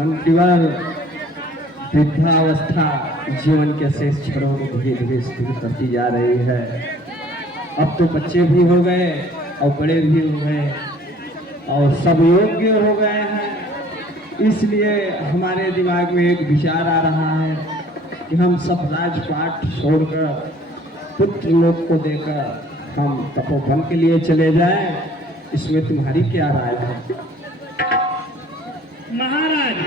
मंत्रीवर वृद्धावस्था जीवन के शेष क्षणों में धीरे धीरे शुरू करती जा रही है। अब तो बच्चे भी हो गए और बड़े भी हो गए और सब योग्य हो गए हैं। इसलिए हमारे दिमाग में एक विचार आ रहा है कि हम सब राजपाट छोड़कर पुत्र लोग को देकर हम तपोवन के लिए चले जाएं। इसमें तुम्हारी क्या राय है? महाराज,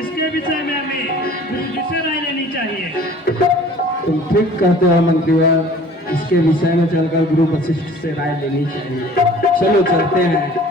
इसके विषय में हमें गुरु जी से राय लेनी चाहिए। तुम ठीक कहते हो मंत्रीवर, इसके विषय में चलकर गुरु वशिष्ठ से राय लेनी चाहिए। चलो चलते हैं।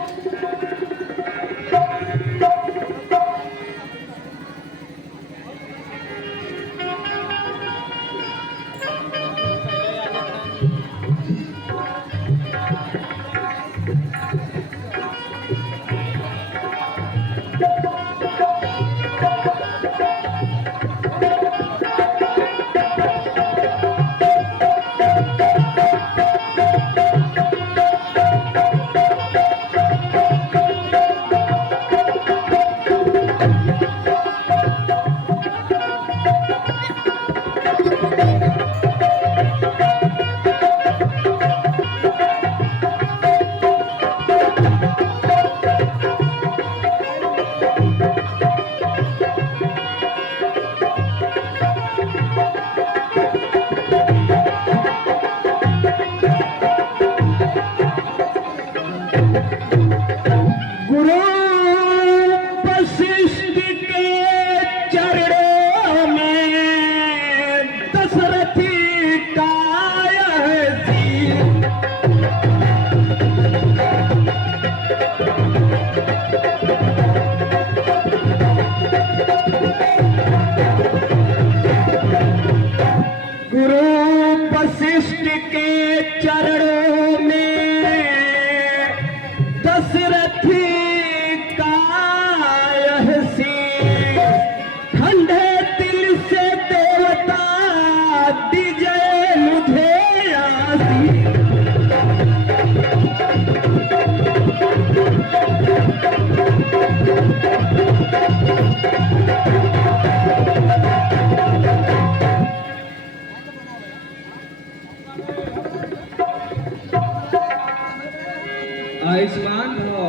आयुष्मान हो,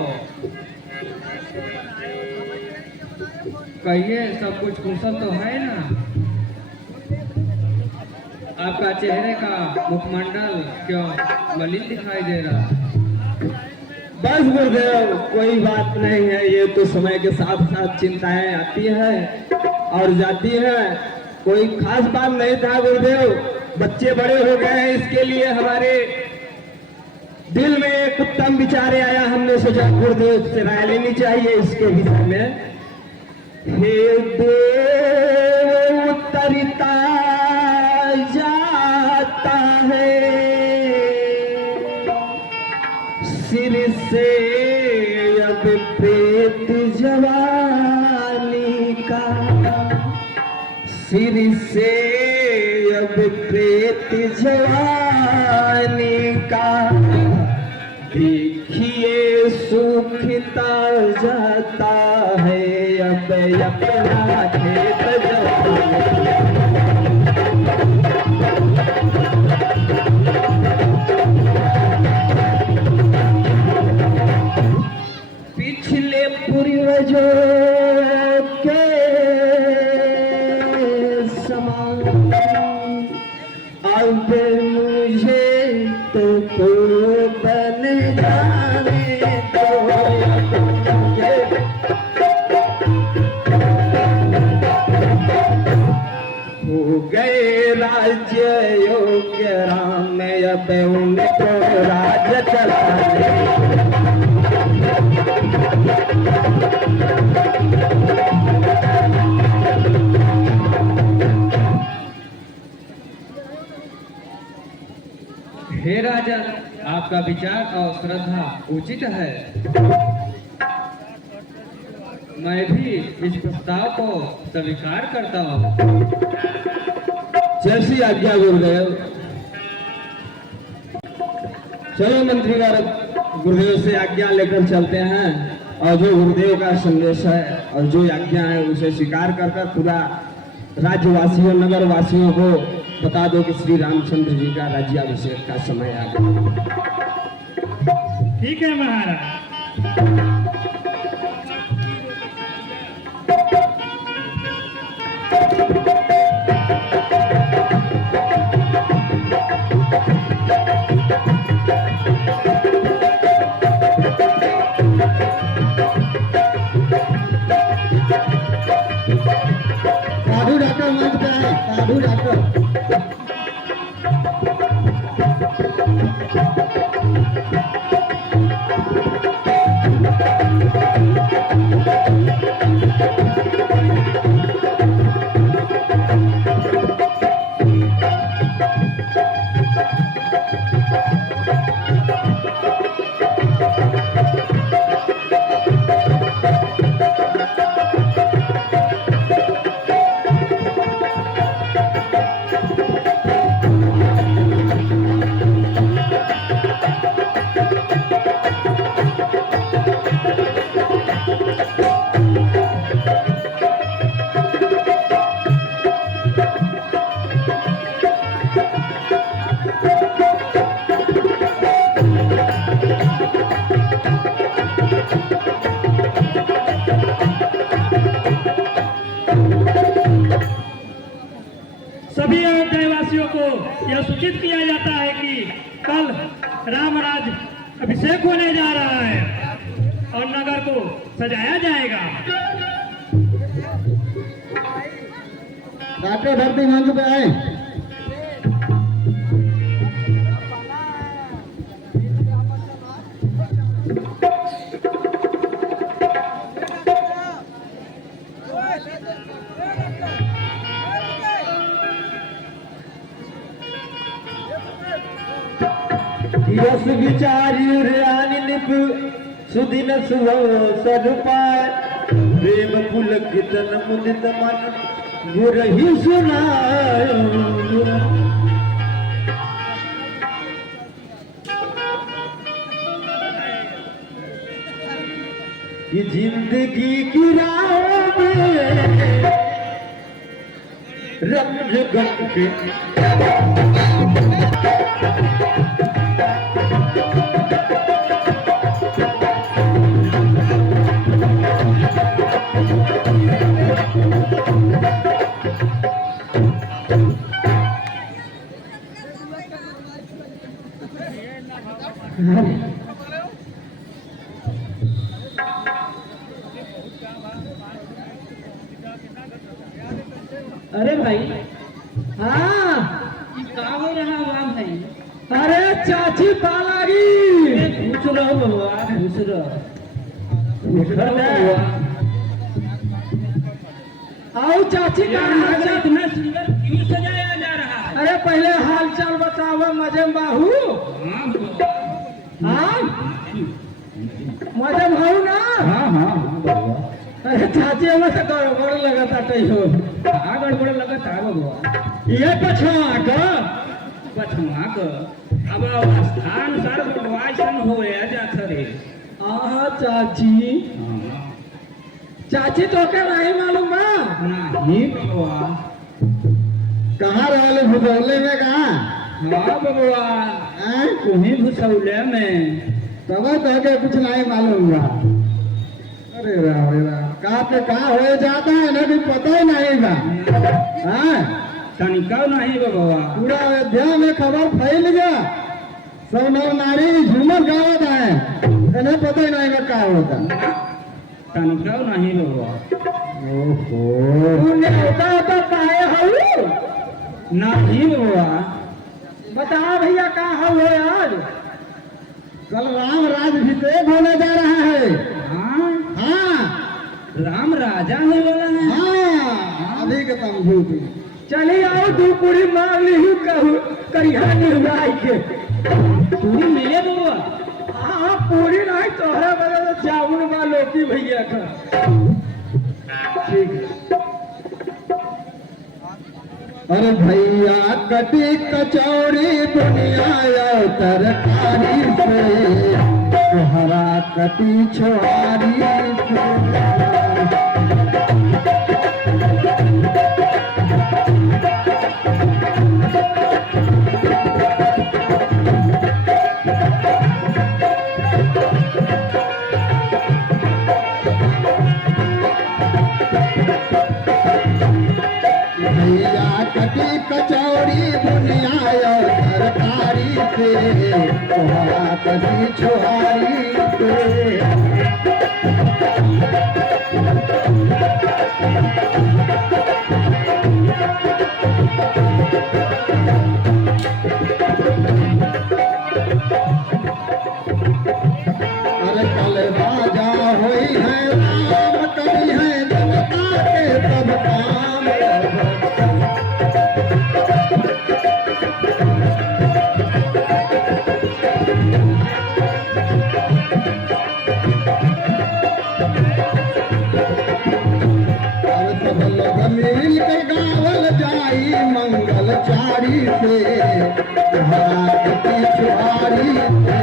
कहिए सब कुछ कुशल तो है ना? आपका चेहरे का मुखमंडल क्यों मलिन दिखाई दे रहा? बस गुरुदेव, कोई बात नहीं है। ये तो समय के साथ साथ चिंताएं आती है और जाती है। कोई खास बात नहीं था गुरुदेव। बच्चे बड़े हो गए हैं, इसके लिए हमारे दिल में एक उत्तम विचार आया। हमने सोचा गुरुदेव से राय लेनी चाहिए इसके विषय में। हे देव उतरता जाता है सिर से अब प्रेत जवानी का, सिर से अब प्रेत जवानी का। देखिए सूखता जाता है अब अपना खेत जवानी। पिछले पूर्वजों के समान अब मुझे तो बन जाने दो। हो गए राज्य योग्य राम, अब उनको राज्य चलाने। हे राजा, आपका विचार और श्रद्धा उचित है। मैं भी इस प्रस्ताव को स्वीकार करता हूँ। जैसी आज्ञा गुरुदेव। चलो मंत्रीवर, गुरुदेव से आज्ञा लेकर चलते हैं और जो गुरुदेव का संदेश है और जो आज्ञा है उसे स्वीकार कर कर पूरा राज्यवासियों नगर वासियों को बता दो कि श्री रामचंद्र जी का राज्याभिषेक का समय आ गया। ठीक है महाराज। साधु डॉक्टर मंच पे आए, साधु डॉक्टर। सभी अयोध्यावासियों को यह सूचित किया जाता है कि कल रामराज अभिषेक होने जा रहा है और नगर को सजाया जाएगा। डॉक्टर धरती मंच पे आए। यस विचार्य रानी निप सुदिन सुहो सदुपाय प्रेम पुलकित मुदित मन गुरहि सुनायो। कि जिंदगी की राह में रंग गम के अरे भाई, हाँ का हो रहा हुआ भाई? अरे चाची पालागी पूछ रहो बउआ, पूछ रहो। आओ चाची का हाल चाल। इतना सुंदर क्यों सजाया जा रहा है? अरे पहले हाल चाल बताओ मजे बाहू। हाँ बउआ। हाँ मजे बाहू ना। हाँ हाँ हाँ बउआ। अरे चाची हमें से गड़बड़ लगता हो। का गड़बड़ लगत है बउआ? ये पछवा का पछवा क अब स्थान सर वाइसन होए जात रे। आहा चाची, हाँ चाची तो के नहीं मालूम बा। नहीं बउआ। कहाँ रहले भुजौले में कहाँ? हाँ बउआ, तुम्ही भुसौले में। तब तो के कुछ नहीं मालूम बा। अरे राम रे राम, का पे का हो जाता है ना भी पता ही नहीं बा। हाँ तनिका नहीं बउआ। पूरा अयोध्या में खबर फैल गया, सब नर नारी झूमर गावत है, इन्हें पता ही नहीं बा का होता। तनिका नहीं बउआ। ओहो, तूने होता पाए हूँ? नहीं बउआ। बता भैया का हुए आज? कल राम राज अभिषेक होने जा रहा है। हाँ हाँ राम राजा होने वाला है। हाँ अभी के समझू तू। चली आओ तू पूरी मांग ली कहू करिया निर्वाह के। पूरी मिले बउआ। हाँ पूरी नहीं तोहरा बदल चावल बा लोकी भैया का। ठीक है। अरे भैया कटी कचौड़ी दुनिया तरकारी से हरा कटी छोहारी भैया कटी कचौड़ी बुनिया तरकारी से हरा कटी छोहारी से अरे कल बाजा होई है राम करी है जनता के सब काम और सब लोग मिल के गावल जाई मंगल चारी से हरा कटी छुहारी से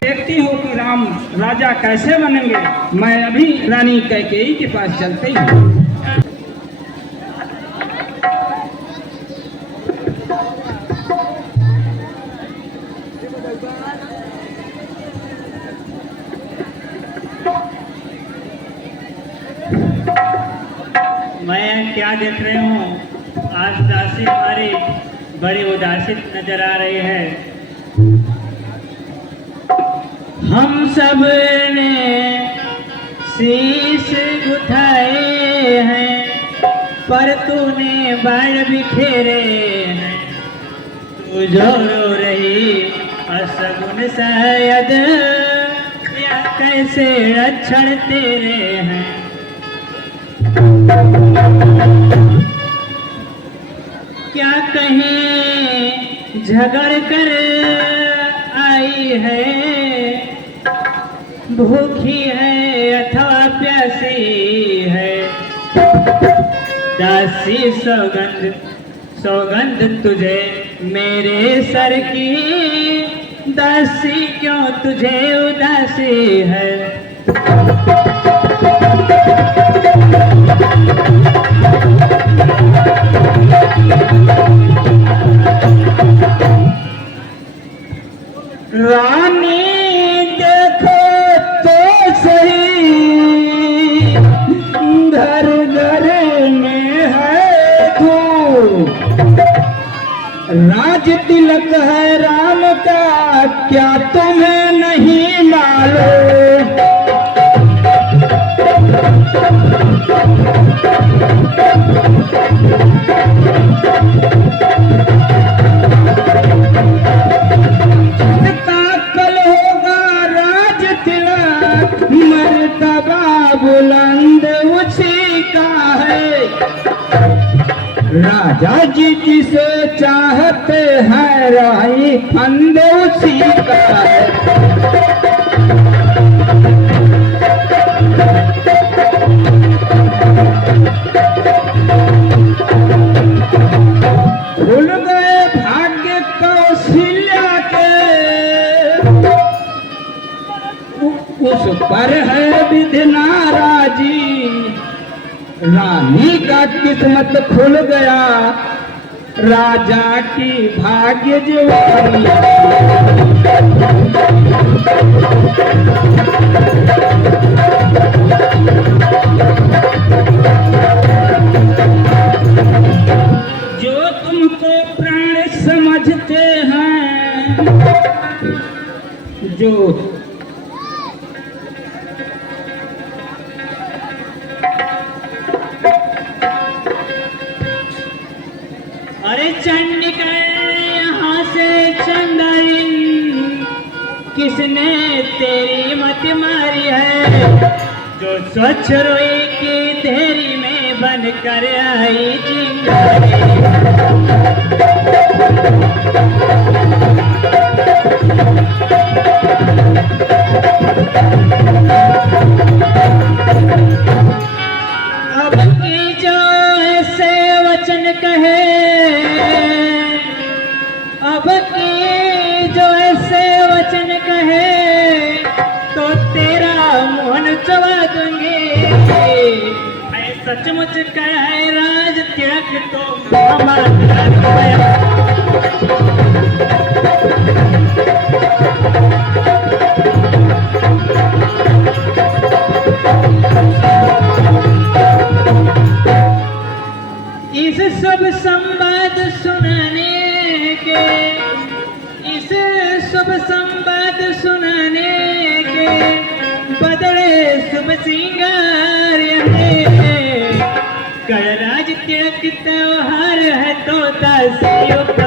देखती हूँ कि राम राजा कैसे बनेंगे। मैं अभी रानी कैकेयी के पास चलती हूँ। मैं क्या देख रही हूँ, आज दासी हमारी बड़ी उदासित नजर आ रही है। हम सब ने शीश उठाए हैं, पर तूने बाल बिखेरे हैं। तू जो रो रही असगुन शायद, या कैसे लक्षण तेरे हैं। क्या कहीं झगड़ कर आई है, भूखी है अथवा प्यासी है। दासी सौगंध सौगंध तुझे मेरे सर की, दासी क्यों तुझे उदासी है। रानी देखो तो सही, घर घर में है धूप। राज तिलक है राम का, क्या तुम्हें नहीं मालूम। बुलंद उसी का है, राजा जी जिसे चाहते हैं राही फंद उसी का है। भूल गए भाग्य कौशल्या के, उस पर है विधि नाराजी। रानी का किस्मत खुल गया, राजा की भाग्य जुआरी। जो तुमको प्राण समझते हैं, जो अरे चंडिका यहाँ से चंदाइन, किसने तेरी मत मारी है। जो स्वच्छ रोई की देरी में बन कर आई चिंगारी। अब की जो ऐसे वचन कहे, अब वचन कहे तो तेरा मोहन चबा दूंगे। ऐ सचमुच कहे राज तिलक तो हमारा इस सब संवाद सुनाने के, इस शुभ संवाद सुनाने के बदले शुभ सिंगार है। गणराज तिलक त्योहार है तो दासियों का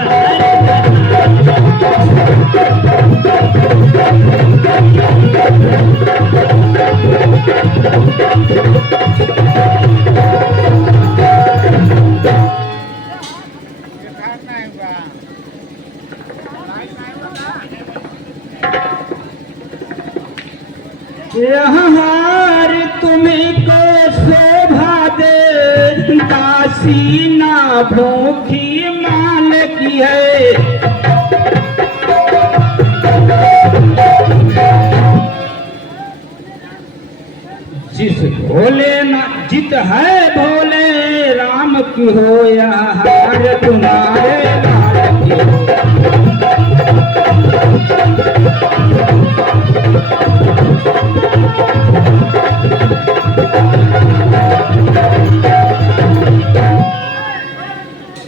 यह हार तुम्हें को शोभा दे, दासी ना भूखी माल की है। जिस भोले ना जित है भोले राम की हो, यह हार तुम्हारे लाल की हो।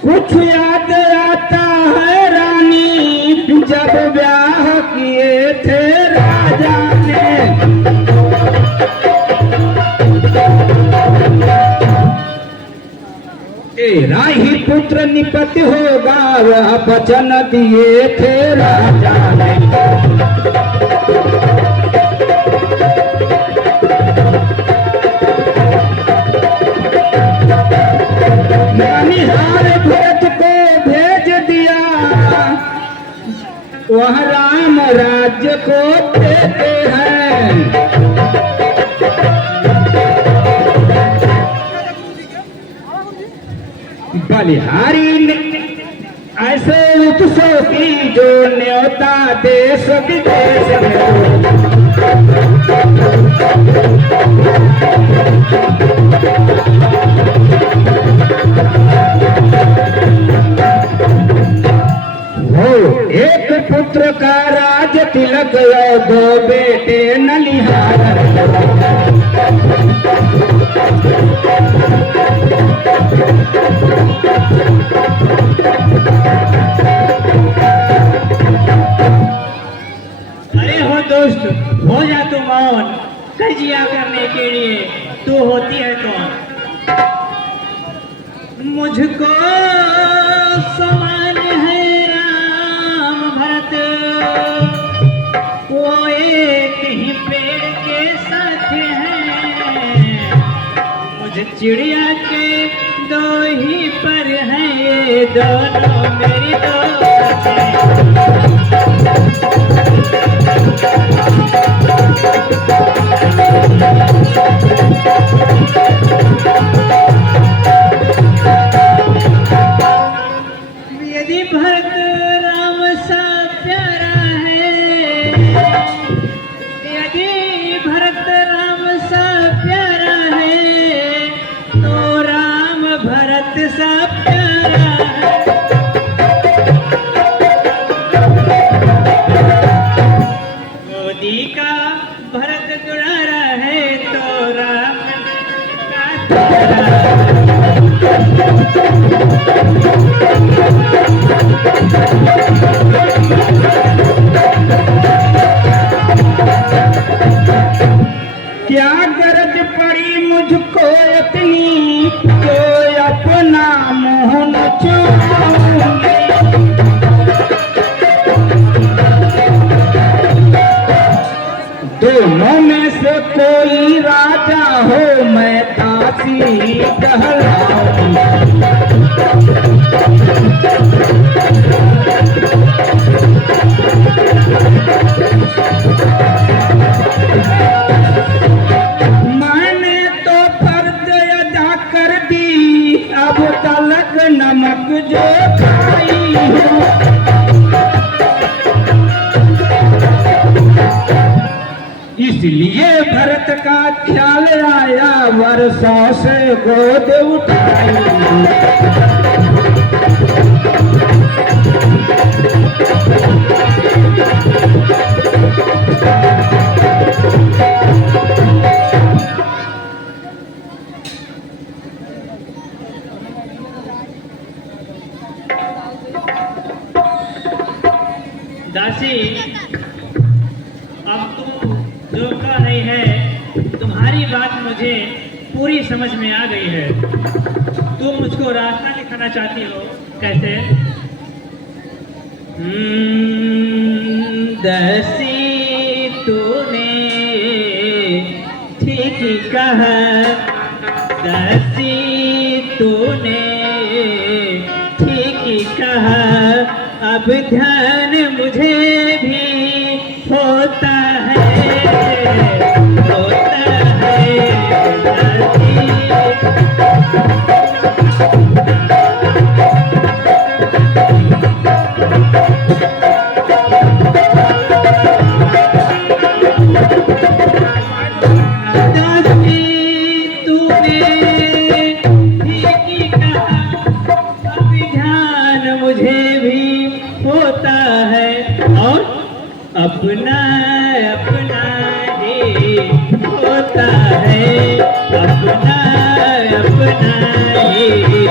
कुछ याद आता है रानी, जब ब्याह किए थे राजा ने। तेरा ही पुत्र निपति होगा, वह वचन दिए थे राजा ने। निहार भरत को भेज दिया, वह राम राज्य को देते हैं। बलिहारी ने ऐसे उत्सव की जो न्योता देश विदेश में। एक पुत्र का राज तिलक, दो बेटे नलिहार। अरे हो दोस्त, हो जा तू मौन, कजिया करने के लिए तू होती है कौन? मुझको समान है राम भरत, वो एक ही पेड़ के साथ हैं। मुझे चिड़िया के दो ही पर हैं, ये दोनों मेरी दोस्त हैं। यदि भरत राम सा प्यारा है, यदि भरत राम सा प्यारा है, तो राम भरत सा प्यारा है। गोदी का भरत दुलारा है, तो राम का प्यारा है। क्या गरज पड़ी मुझको इतनी, जो अपना मोहन चुराऊंगी। दोनों में से कोई राजा हो, मैं दासी कहलाऊंगी। मैंने तो फर्ज अदा कर दी, अब तलक नमक जो खाई हूँ। इसलिए भरत का ख्याल आया, वर्षों से गोद उठाई। दासी, अब तुम जो कह रही है, तुम्हारी बात मुझे पूरी समझ में आ गई है। तुम मुझको रास्ता दिखाना चाहती हो, कैसे? दासी, तूने ठीक ही कहा। दासी, तूने ठीक ही कहा। अब ध्यान मुझे भी होता है, होता है दासी। अपना अपना ही होता है, अपना अपना ही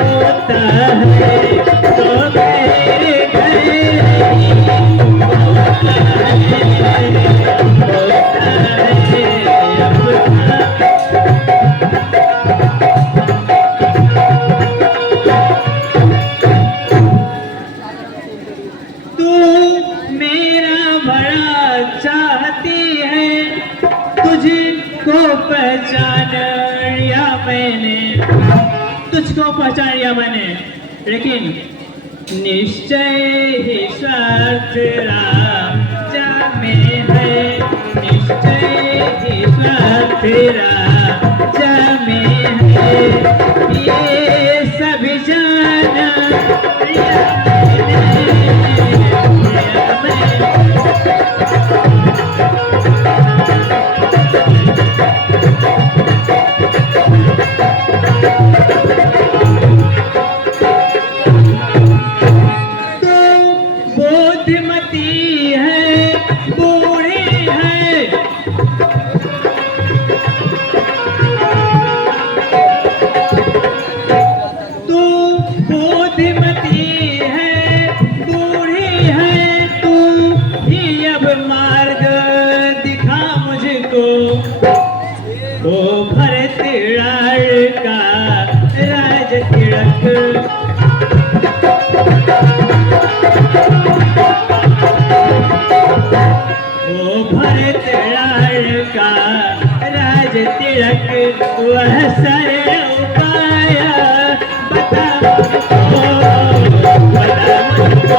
होता है। तो मेरे घर ही होता है अपना। तू मेरा बड़ा चाहती है, तुझको पहचान लिया मैंने, तुझको पहचान लिया मैंने, लेकिन निश्चय ही स्वार्थ राजा में है, निश्चय ही स्वार्थ राजा में है। ये सभी जाना लिया मैंने। बुद्धिमती है, बूढ़ी है, तू बुद्धिमती है, बूढ़ी है, तू ही अब मार्ग दिखा मुझको। ओ भरत लाल का राज तिलक, भरत लाल का राज तिलक, वह सरल उपाय बता मुझको, बता मुझको।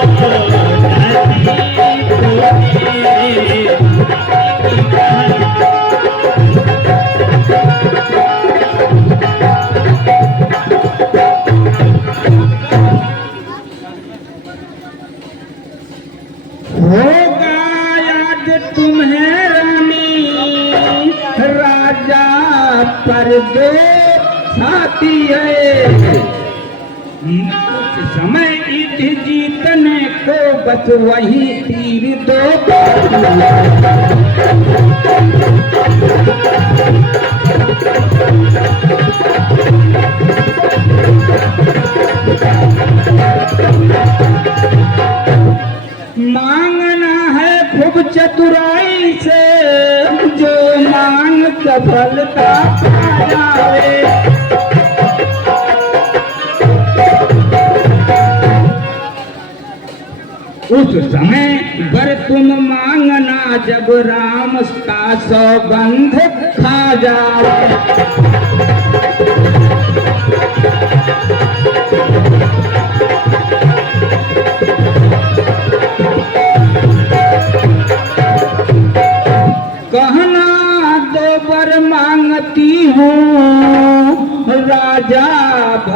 होगा याद तुम्हें रानी, राजा परदेश साथी है। कुछ समय ईद जीतने को बस वही तीर दो। मांगना है खूब चतुराई से, जो मांग सफलता पा जावे। उस समय वर तुम मांगना, जब राम का सौगंध खा जावे। कहना दो वर मांगती हूँ, राजा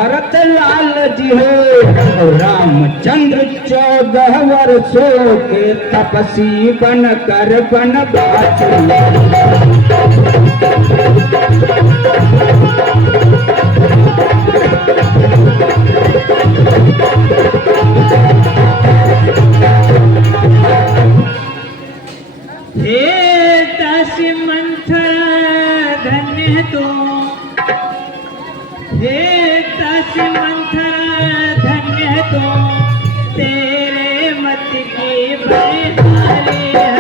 भरत लाल जी हो रामचंद्र 14 वर्षों के तपसी बन कर बनवास। हे दासी मंथरा धन्य तो, हे दासी मंथरा धन्य तो, तेरे मत की बलिहारी है।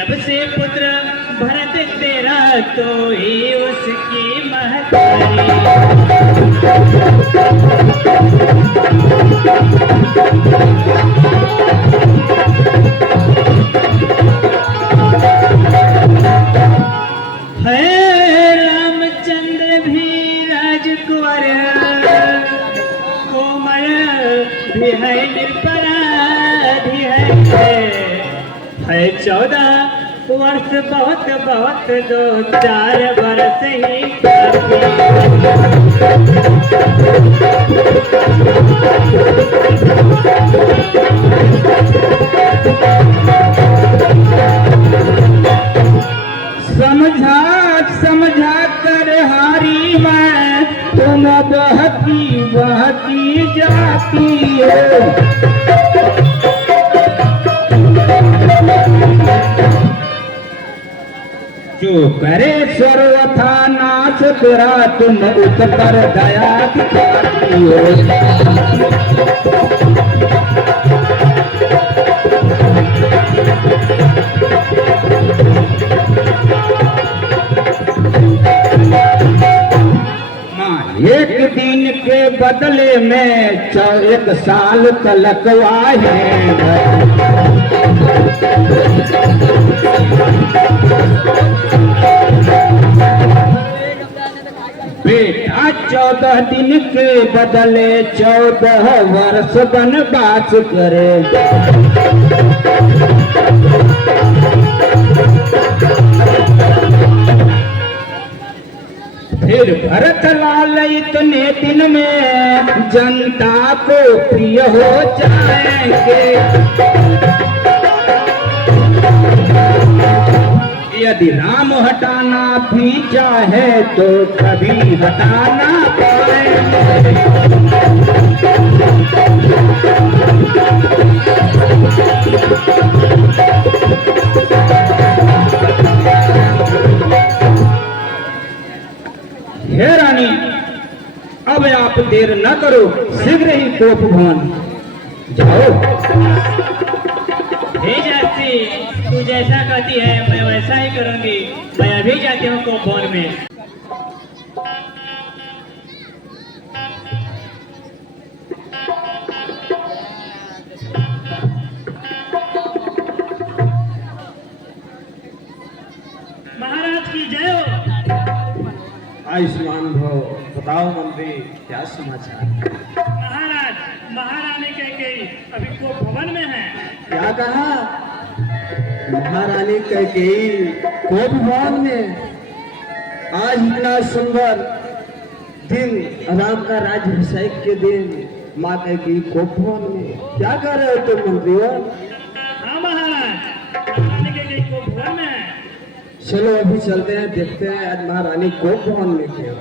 अब से पुत्र भरत तेरा तो ही उसकी महतारी। है रामचंद्र भी राजकुंवर, कोमल भी है निरपराधी है 14 वर्ष बहुत बहुत 2-4 वर्ष ही काफी। समझा कर हारी मैं तुम बहकी जाती हो। जो करे सर्वथा नाश तेरा तुम उस पर दया दिखाती हो। एक दिन के बदले में 1 साल तलकवाए। बेटा 14 दिन के बदले 14 वर्ष वनवास करे। फिर भरत लाल इतने दिन में जनता को प्रिय हो जाएंगे। यदि राम हटाना भी चाहे तो कभी हटाना पाएंगे। हे रानी, अब आप देर न करो, शीघ्र ही कोप भवन जाओ। हे जाती, तू जैसा कहती है मैं वैसा ही करूंगी। मैं अभी जाती हूँ कोप भवन में। महाराज की जय हो। आयुष्मान भव। बताओ मंत्री, क्या समाचार? महाराज, महारानी कैकेयी अभी कोप भवन में है। क्या कहा? महारानी कैकेयी कोप भवन में? आज इतना सुंदर दिन, राम का राज्याभिषेक के दिन, माँ कैकेयी कोप भवन में? क्या कर रहे हो तुम मंत्रियों? हाँ महाराज, महारानी कैकेयी कोप भवन में है। चलो अभी चलते हैं, देखते हैं आज महारानी कोप भवन में क्या।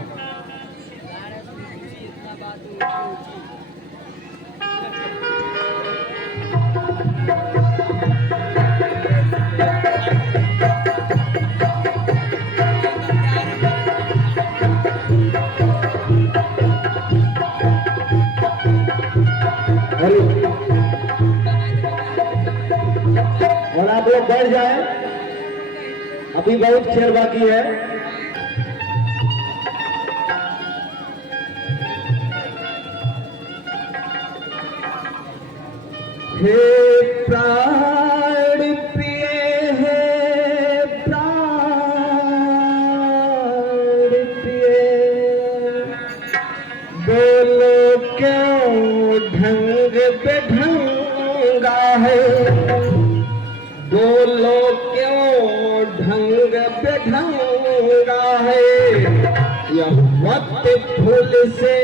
और आप लोग बैठ जाए, अभी बहुत खेल बाकी है। हे प्राण प्रिय, हे प्राण प्रिय, बोलो क्यों ढंग पे ढंगा है, बोलो क्यों ढंग पे ढंग फूल से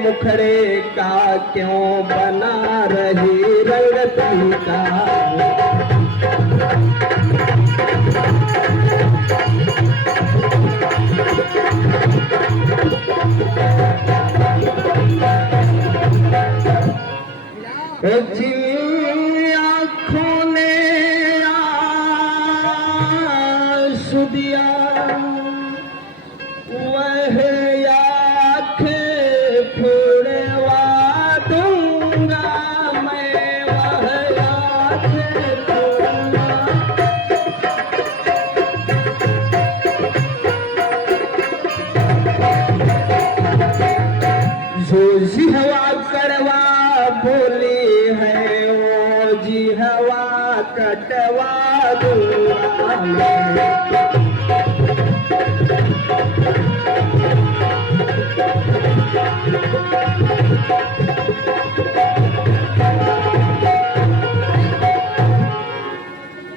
मुखड़े का क्यों बना रही रंग का। जिन आँखों ने आंसू दिया वह आँखें फोड़वा दूंगा मैं, वह आँखें फोड़वा। जो जी हवा करवा बोली है वो जी हवा कटवा दूंगा मैं।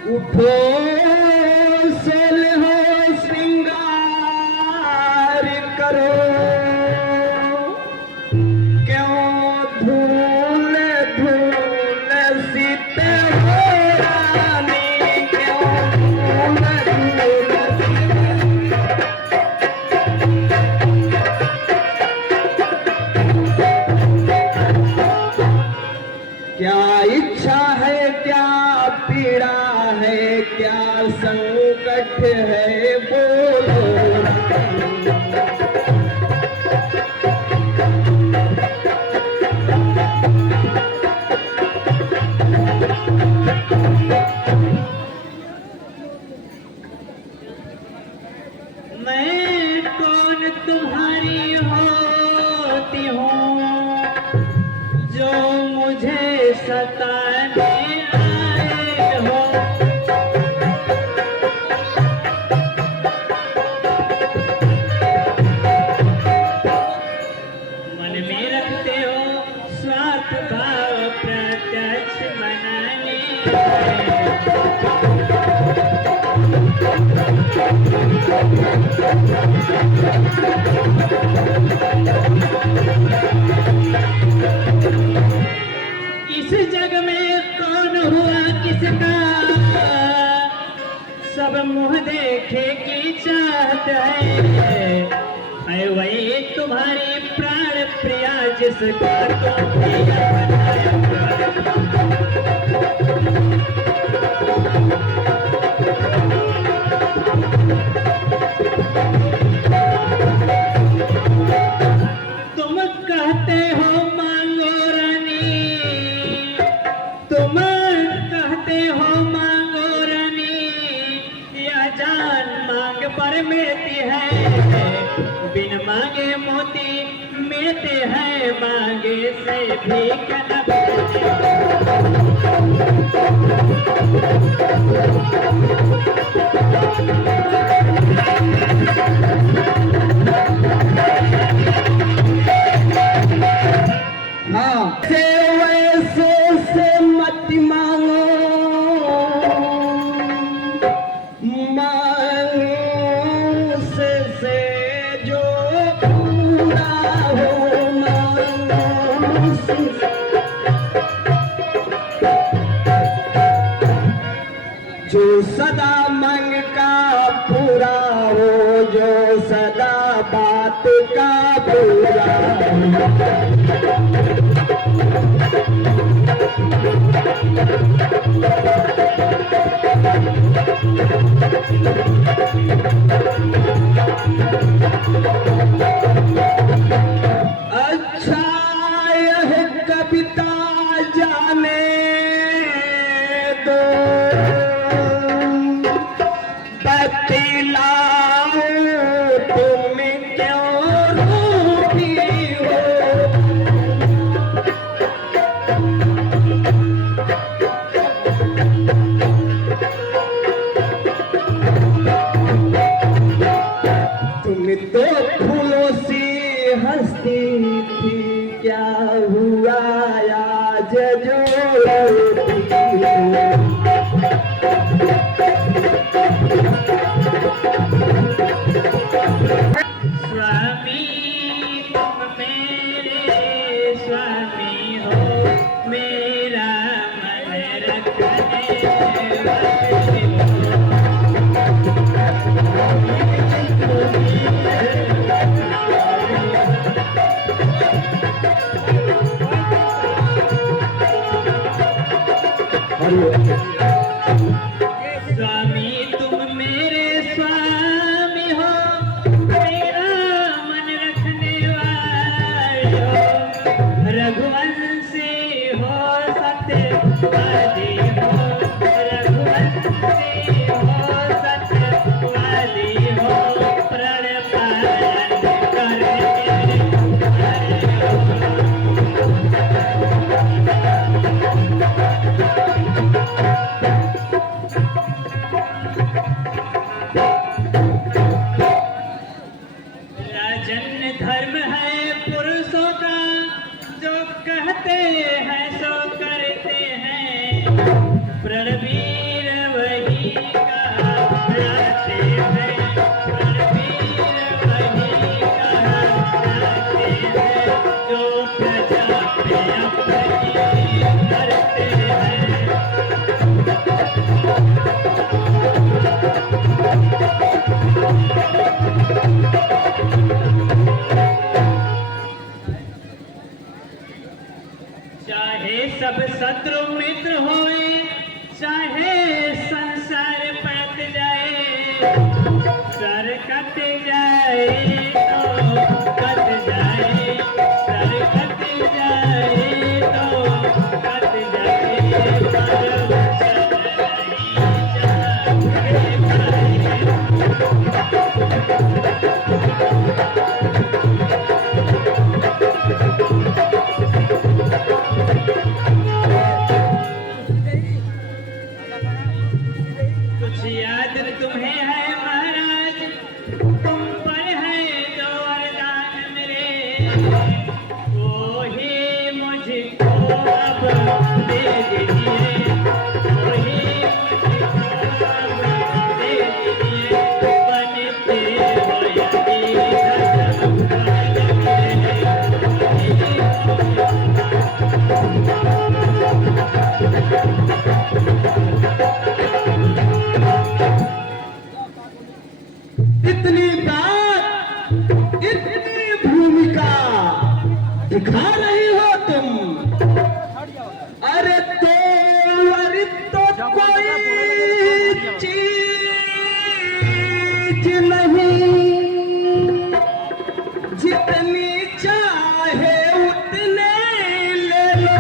उठो सोल हो श्रृंगार करो, क्यों धूल धूल सीते हो रानी, क्यों धूल धूल क्या इच्छा है क्या पीड़ा है क्या संकट है बोलो रानी। मैं कौन तुम्हारी होती हूँ जो मुझे सताने आए हो। मन में रखते हो स्वार्थ भाव प्रत्यक्ष मनाने इस जग में कौन हुआ किसका, सब मुंह देखे की चाहत है वही तुम्हारी प्राण प्रिया जिसका तो प्रिया बनाया। तुम कहते हो मांगो रानी, तुम कहते हो मांगो रानी, यह जान मांग पर मिलती है, बिन मांगे मोती मिलते हैं, मांगे से भी क्या हाँ से वैसे से मत मांगो, मांगो से जो पूरा हो, मांगो से। जो सदा मांग का पूरा हो, जो सदा बात का पूरा हो। अच्छा यह कविता जाने दो, बतलाओ तुम क्यों रूठी हो। तुम तो फूलों सी हंसती थी, क्या हुआ आज जो रोती हो। स्वामी स्वामी तुम मेरे स्वामी हो, मेरा मन रखने वाले हो, रघुवंशी हो सत्यवादी हो, रघुवंशी हो सत्यवादी हो, प्रण पालन करने वाले हो। राजन्य धर्म है पुरुषों का, जो कहते हैं सो करते हैं, प्रणवीर वही कहलाते हैं, प्रणवीर वही कहलाते हैं, जो प्रजा पे अपनी करते हैं। चाहे सब शत्रु मित्र होए, चाहे संसार पलट जाए, सर कट जाए तो कट जाए, सर कट जाए तो कट जाए, पर वचन नहीं जाए। कुछ याद तुम्हें है महाराज, तुम पर है जो वरदान मेरे, वो ही मुझको अब दे दीजिए, वो ही मुझको अब दे दीजिए, बनते हो यदि इतनी बात, इतनी भूमिका दिखा रही हो तुम। अरे तो कोई चीज नहीं, जितनी चाहे उतने ले लो,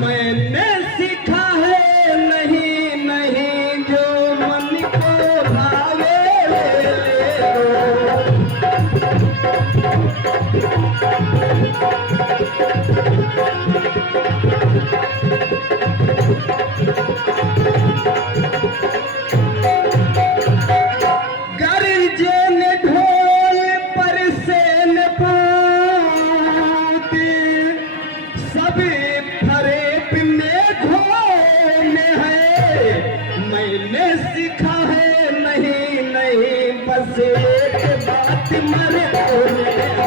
मैंने सीखा है नहीं नहीं, जो मन को भावे ले लो। गरजे ने ढोल पर से न पूते, सभी फरेब में घोने हैं, मैंने सीखा है नहीं नहीं, बस एक बात मरे होने है।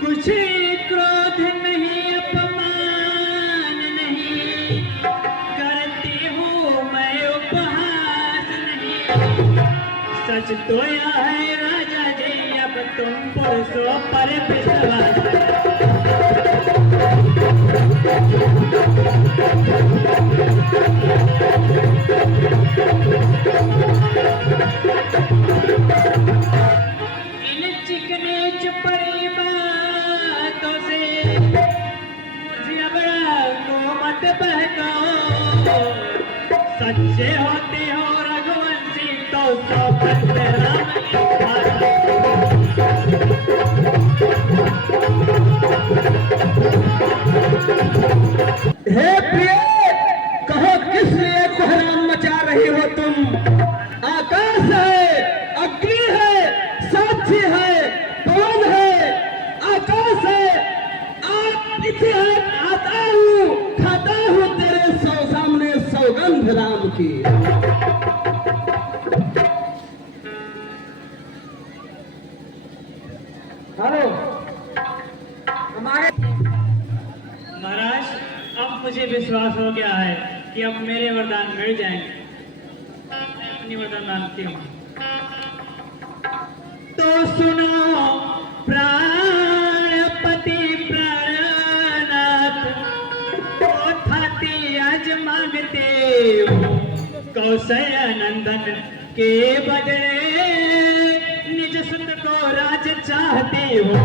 कुछ क्रोध नहीं, अपमान नहीं, करती हूँ मैं उपहास नहीं, सच तो यह है राजा जी, अब तुम पुरुषों पर विश्वास इन चिकने चुपड़ी बातों से मुझे बड़ा को मत बहकाओ, सच्चे होते हो रघुवंशी तो सौ बंदे राम हे प्रिय, कहो किस लिए कोहराम मचा रही हो तुम। आकाश है, अग्नि है, साक्षी है, पवन है, आकाश है, आप इतिहास आता हूँ, खाता हूँ तेरे सामने सौगंध राम की। हेलो हमारे महाराज, अब मुझे विश्वास हो गया है कि अब मेरे वरदान मिल जाएंगे। मुनि वरदान मांगती हूँ। तो सुनो प्राणपति प्राणनाथ, थाती आज मांगते हो कौशल्या नंदन के बदले निज सुत को राज चाहते हो।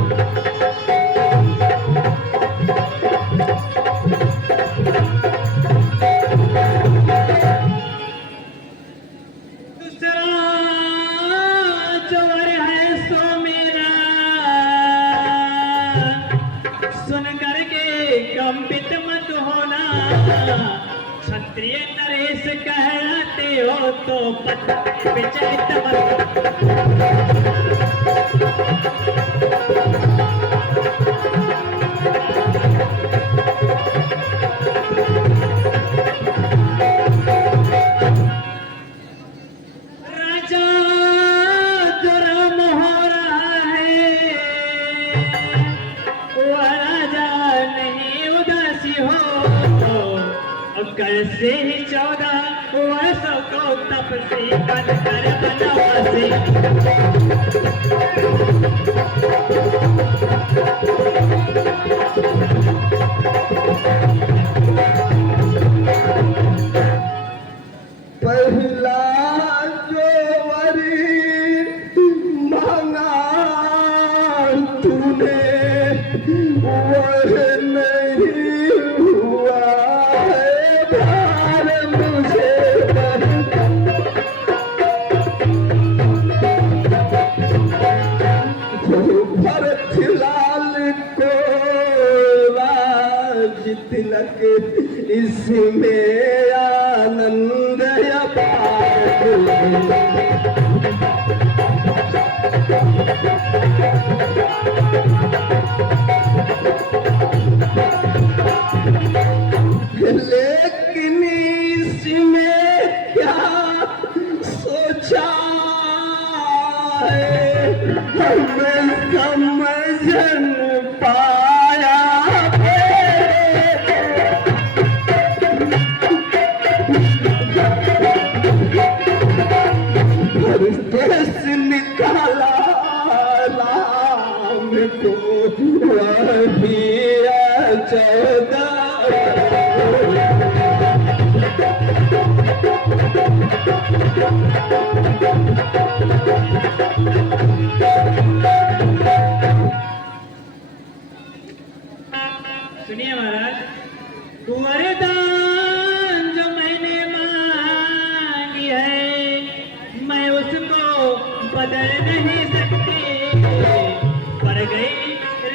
कंपित मत होना, क्षत्रिय नरेश कहलाते हो तो विचलित मत। राजा जुर्म हो रहा है, वह राजा नहीं उदासी हो। कल से ही 14 वर्षों को तपस्वी बनकर बनवासी। पहला जो वरी मांगा तूने वह नहीं हुआ है भार मुझे। भरत लाल को राज तिलक इसमें आनंद अपार। लेकिन इसमें क्या सोचा है हमें समझ न पाया। देश निकाला राम को वह भी 14। सुनिए महाराज, वरदान जो मैंने मांगी है मैं उसको बदल नहीं सकती। पर गई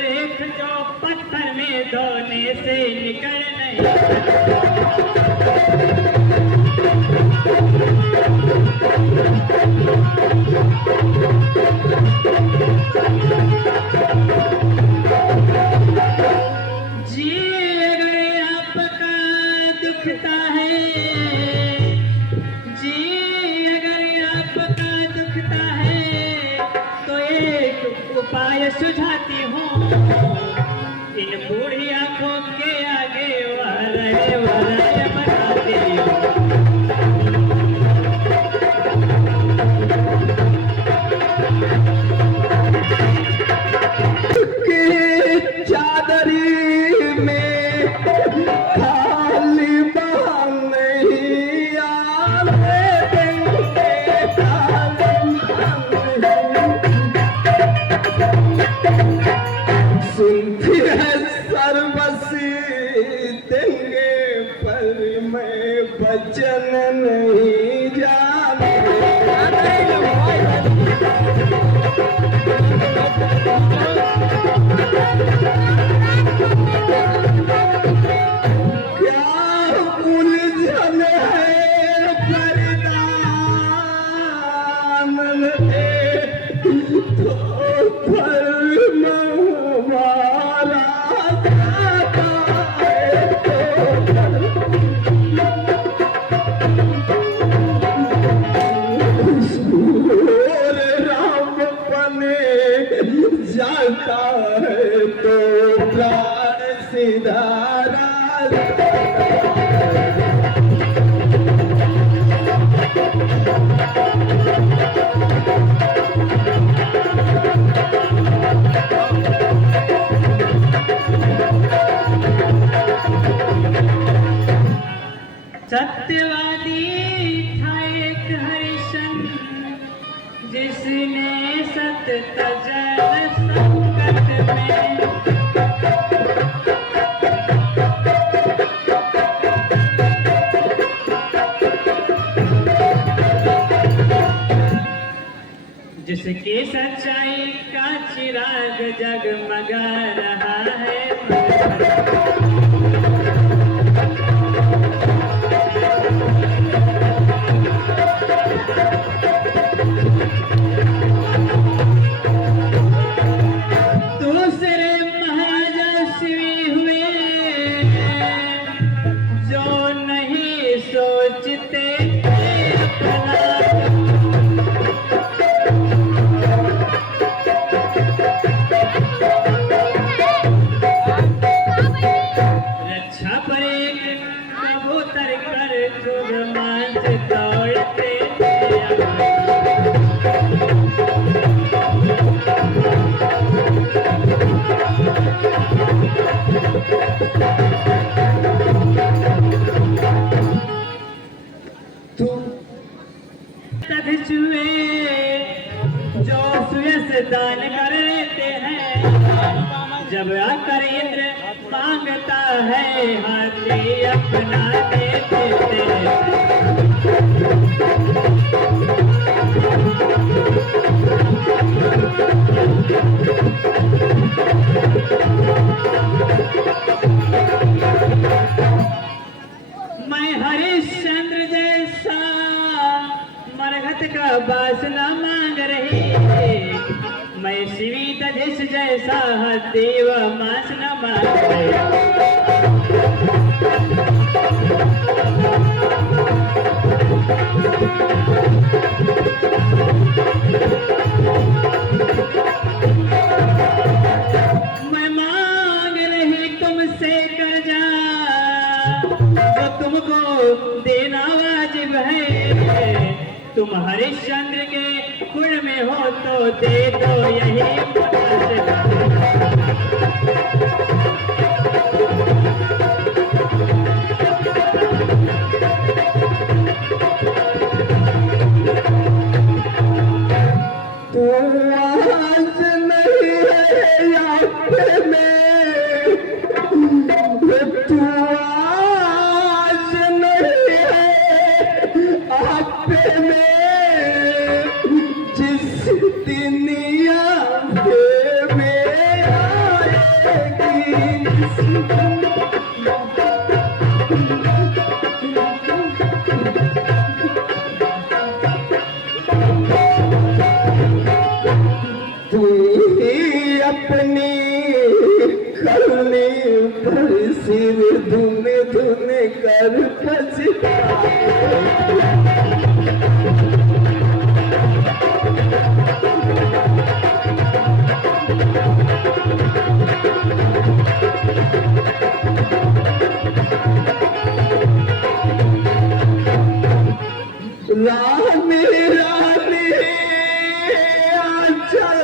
रेख जो पत्थर में धोने से निकल नहीं जी। अगर आपका दुखता है जी, अगर आपका दुखता है तो एक उपाय सुझाती हूँ। इन बूढ़ी आंखों के आगे वाले बताती हूँ। चादरी में खाली बाल नहीं आने देंगे, खाली बाल नहीं। सुनती है सर्वसी देंगे पर मैं वचन नहीं जानती। क्या उलझन है परिणाम है तो धर्म हमारा जाता है तो राम बने जा सत्यवादी था एक हरिश्चंद्र, जिसने सत तजल संकट में। जिसकी सच्चाई का चिराग जगमगा रहा है। दूसरे महायशस्वी हुए जो नहीं सोचते रक्षा पर एक कबूतर कर खूब मांझ दौड़ते चूहे जो सुयस दान करते हैं, जब आकर इंद्र मांगता है हाथी अपना दे देते हैं। मैं हरिश्चंद्र जैसा मरघट का बासना मांग रही, मैं शिवी दधिश जैसा हत्ती व मांस न मांग रही। मैं मांग रही तुमसे कर्जा, जो तुमको देना वाजिब है। तुम हरिश्चंद्र के कुल में हो तो दे दो यही मुनासिब है। तो आज नहीं है यहाँ में, तो आज नहीं है आप में, जिस दिन यहाँ में तू ही अपनी करने पर सिर धुन धुन कर पछता। रानी रानी आंचल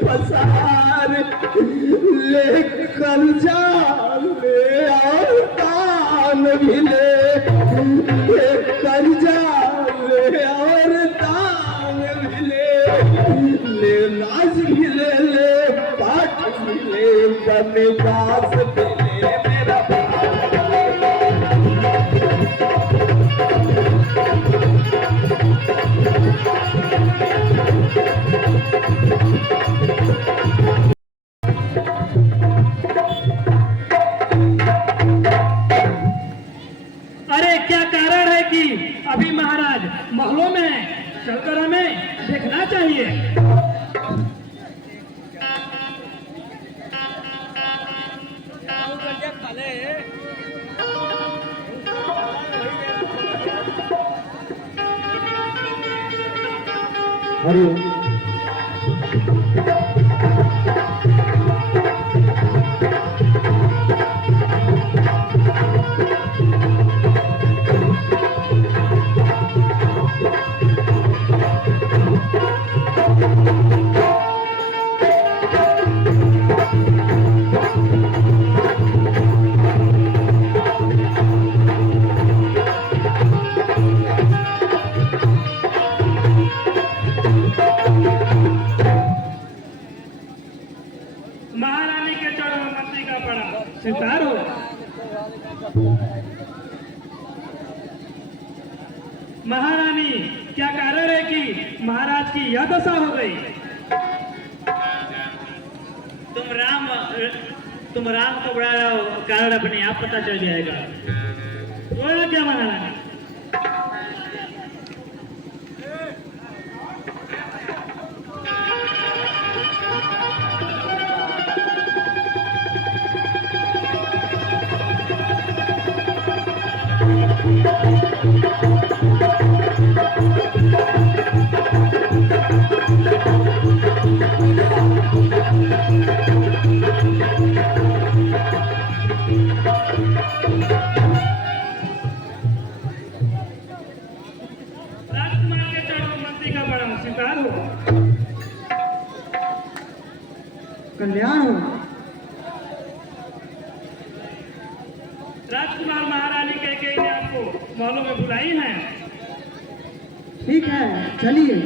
पसार लेकर जा ले और दान भी लेकर जा ले और दान भी ले नाज भी ले पाठ भी ले बनवास भी ले मेरा अरे क्या कारण है कि अभी महाराज महलों में हैं? चलकर हमें देखना चाहिए। हरि महारानी, क्या कारण है कि महाराज की यह दशा हो गई? तुम राम को बुला रहे हो, कारण अपने आप पता चल जाएगा। बोला क्या महारानी? राजकुमार के चरणों में मंत्री का बड़ा स्वीकार हो। कल्याण हो। राजकुमार महारानी कैकेयी ने आपको महलों में बुलाई है। ठीक है, चलिए।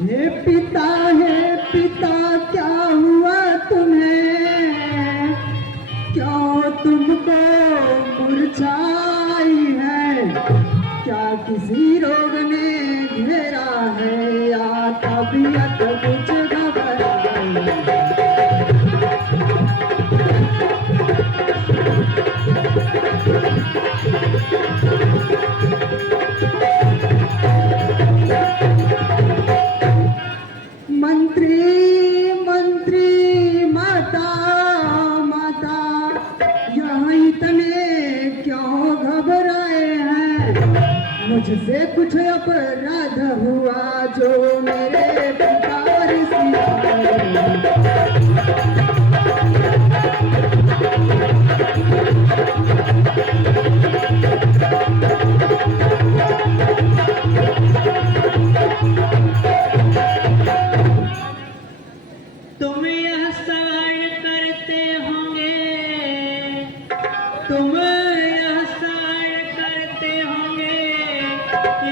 हे पिता क्या हुआ तुम्हें, क्यों तुमको मुरझाई है? क्या किसी रोग ने घेरा है या तबीयत कुछ घबराई है? मंत्री माता यहाँ इतने क्यों घबराए हैं? मुझसे कुछ अपराध हुआ जो मेरे पिता तुम यह सवाल करते होंगे, तुम यह सवाल करते होंगे,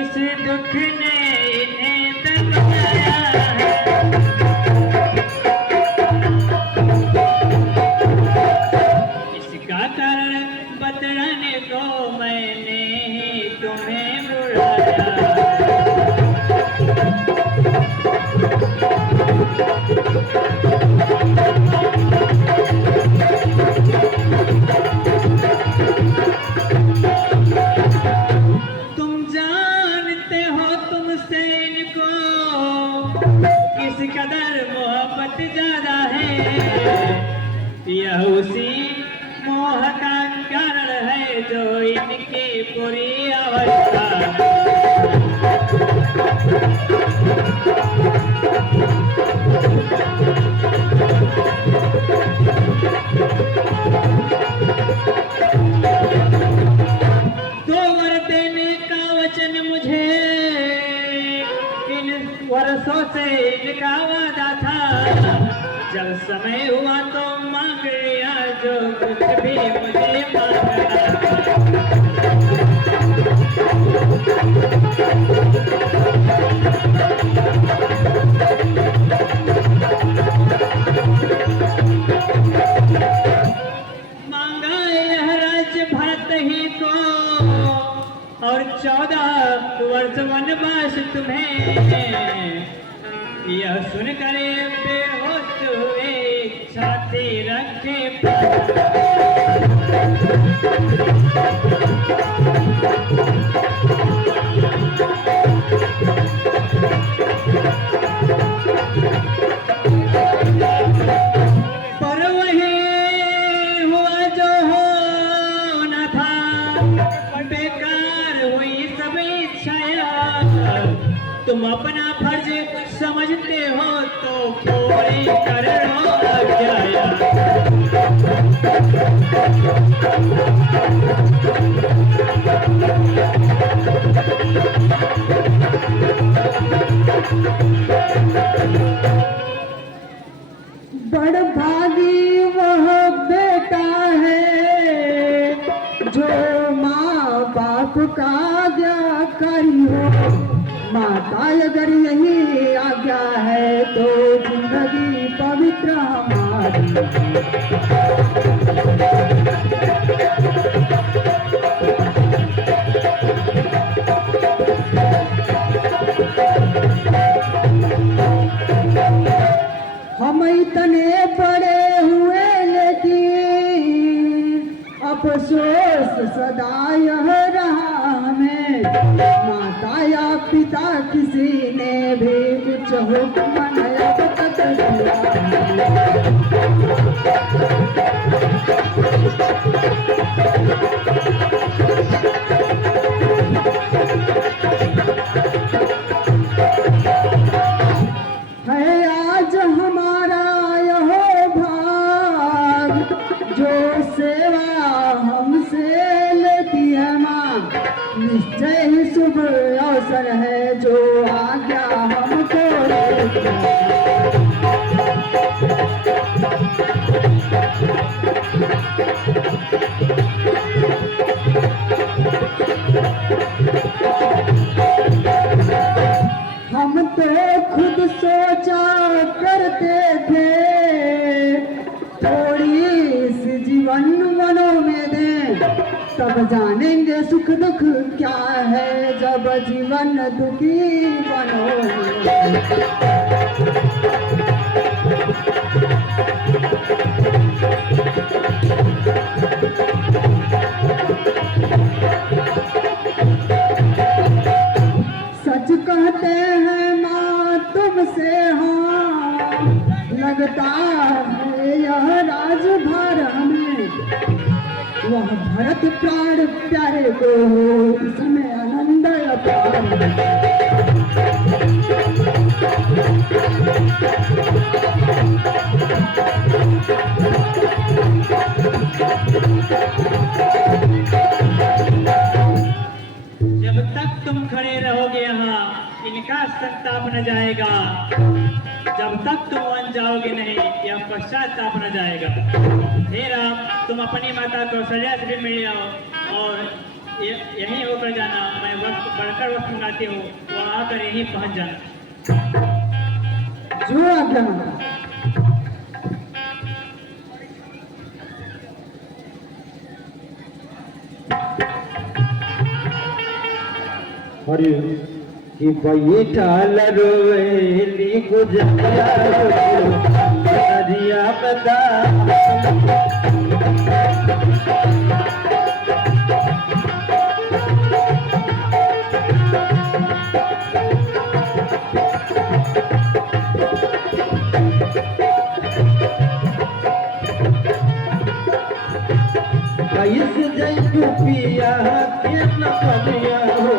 इस दुख ने इन्हें दबाया है। इसका कारण बतलाने को मैंने ही तुम्हें बुलाया। तुम जानते हो तुमसे इनको किस कदर मोहब्बत ज्यादा है। यह उसी मोह का कारण है जो इनकी पूरी अवस्था। दो वर देने का वचन मुझे इन वर्षों से इनका वादा था। जब समय हुआ तो मांग लिया जो कुछ भी मुझे मांगना था। मांगा यह राज्य भरत ही को और 14 वर्ष वनवास तुम्हें। यह सुनकर बेहोश हुए छाती रखे पर वही हुआ जो होना था। बेकार हुई सब इच्छाएं। तुम अपना फर्ज समझते हो तो पूरी कर लो। बड़ भागी वह बेटा है जो माँ बाप का आज्ञाकारी हो। माता अगर यही आज्ञा है तो जिंदगी पवित्र हमारी। हम इतने बड़े हुए लेकिन अफसोस सदा यह रहा हमें, माता या पिता किसी ने भी कुछ हुक्म नहीं अब तक दिया। है आज हमारा यह भाग जो सेवा हमसे लेती है माँ। निश्चय ही शुभ अवसर है जो आज्ञा हमको देती है। हम तो खुद सोचा करते थे थोड़ी सी जीवन वनों में दें, तब जानेंगे सुख दुख क्या है जब जीवन दुखी वनों में। सच कहते हैं माँ तुमसे हाँ, लगता है यह राजभार हमें। वह भरत प्राण प्यारे को हो इसमें आनंद अपार। जब तक तुम खड़े रहोगे यहाँ इनका संताप न जाएगा, जब तक तुम वन जाओगे नहीं यह पश्चाताप न जाएगा। हे राम, तुम अपनी माता कौशल्या से भी मिल आओ और यहीं होकर जाना। मैं वक्त बढ़कर वक्त मंगाती हूँ, वह आकर यहीं पहुँच जाना। जो आज्ञा माता। हरि कि बैठल रोवेली गुजरिया नदिया बता। कैसे जैतु पिया के न कनिया हो।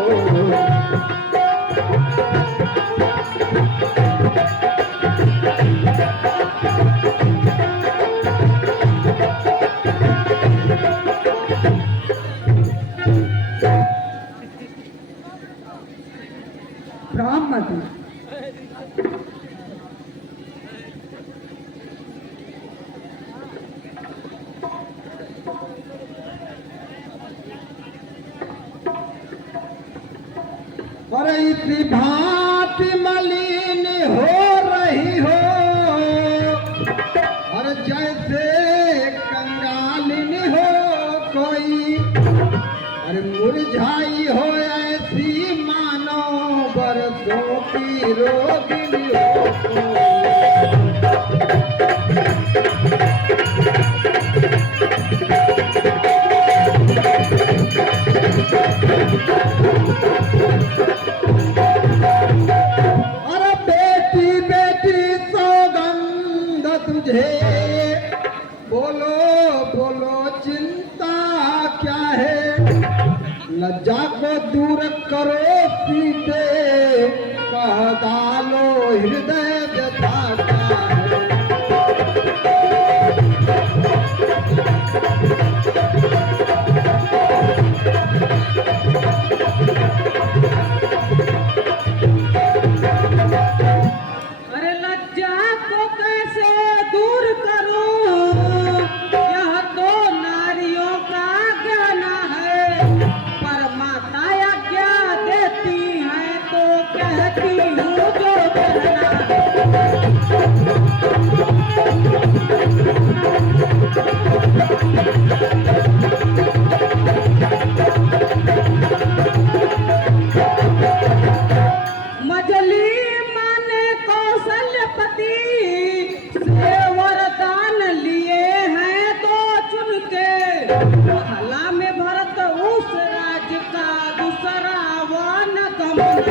ब्राह्मण और इसी भांति मलिन हो रही हो और जैसे कंगालिन हो कोई, अरे मुरझाई हो ऐसी मानो बरसों की रोगिनी हो कोई। अरे बेटी बेटी सौगंध तुझे, बोलो बोलो चिंता क्या है। लज्जा को दूर करो सीते, कह डालो हृदय व्यथा क्या है। कैसे दूर करूं, यह तो नारियों का ज्ञान है, पर माता आज्ञा देती है तो कहती हूँ जो कहना है। मजली माने कौशल्यपति से वरदान लिए हैं तो चुन के, महला में भरत उस राज का दूसरा वन गमन।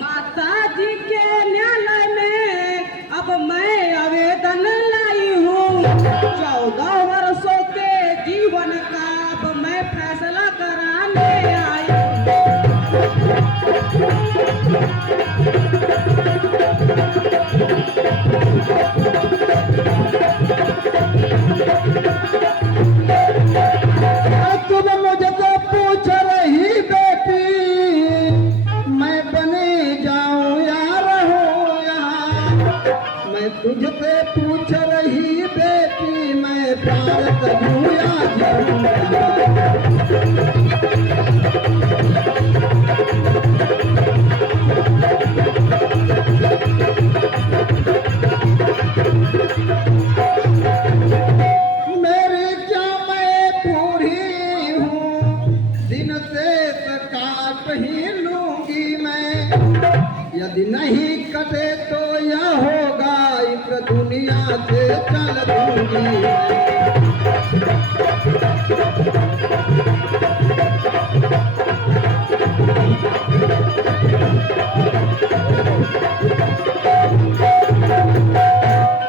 माता जी के न्यायालय में अब मैं आवेदन लाई हूँ, 14 वर्षों के जीवन का अब मैं फैसला कराने आई तुम मुझसे पूछ रही बेटी, मैं बने जाऊं या रहूं यहाँ। मैं तुझसे पूछ रही बेटी, मैं प्यार करूं या जीऊं यहाँ। मेरी क्या मैं पूरी हूँ, दिन से काट ही लूंगी मैं। यदि नहीं कटे तो यह होगा, इस दुनिया से चल दूंगी मैं।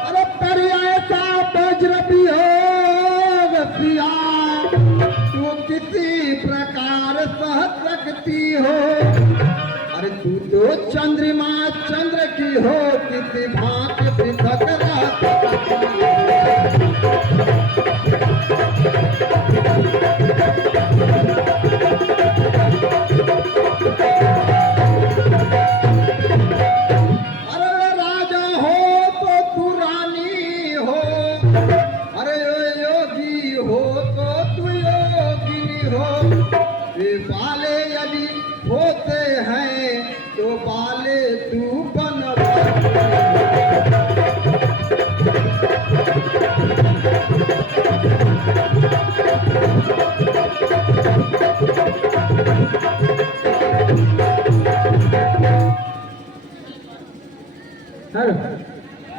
अरे पर ऐसा वज्र वियोग सिया, तू किसी प्रकार सह सकती हो। अरे तू तो चंद्रमा चंद्र की हो, किसी भांति पृथक रह सकती हो। अरे राजा हो तो तू रानी हो, अरे योगी हो तो तू योगिनी हो। वे बाले यदि होते हैं तो बाले तू बनवाती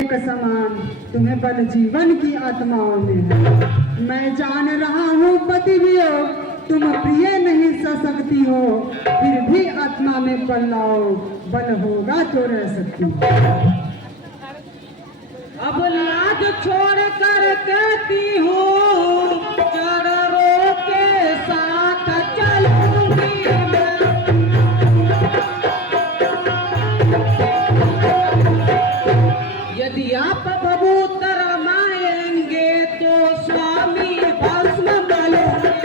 एक समान तुम्हें बल जीवन की आत्माओं में है। मैं जान रहा हूँ पति वियोग तुम प्रिय नहीं सह सकती हो, फिर भी आत्मा में बल लाओ, बल होगा तो रह सकती हो। अब लाज छोड़ कर कहती हूँ, चरणों के साथ चलूंगी मैं। यदि आप कबूतर माएंगे तो स्वामी भस्म बलूंगे।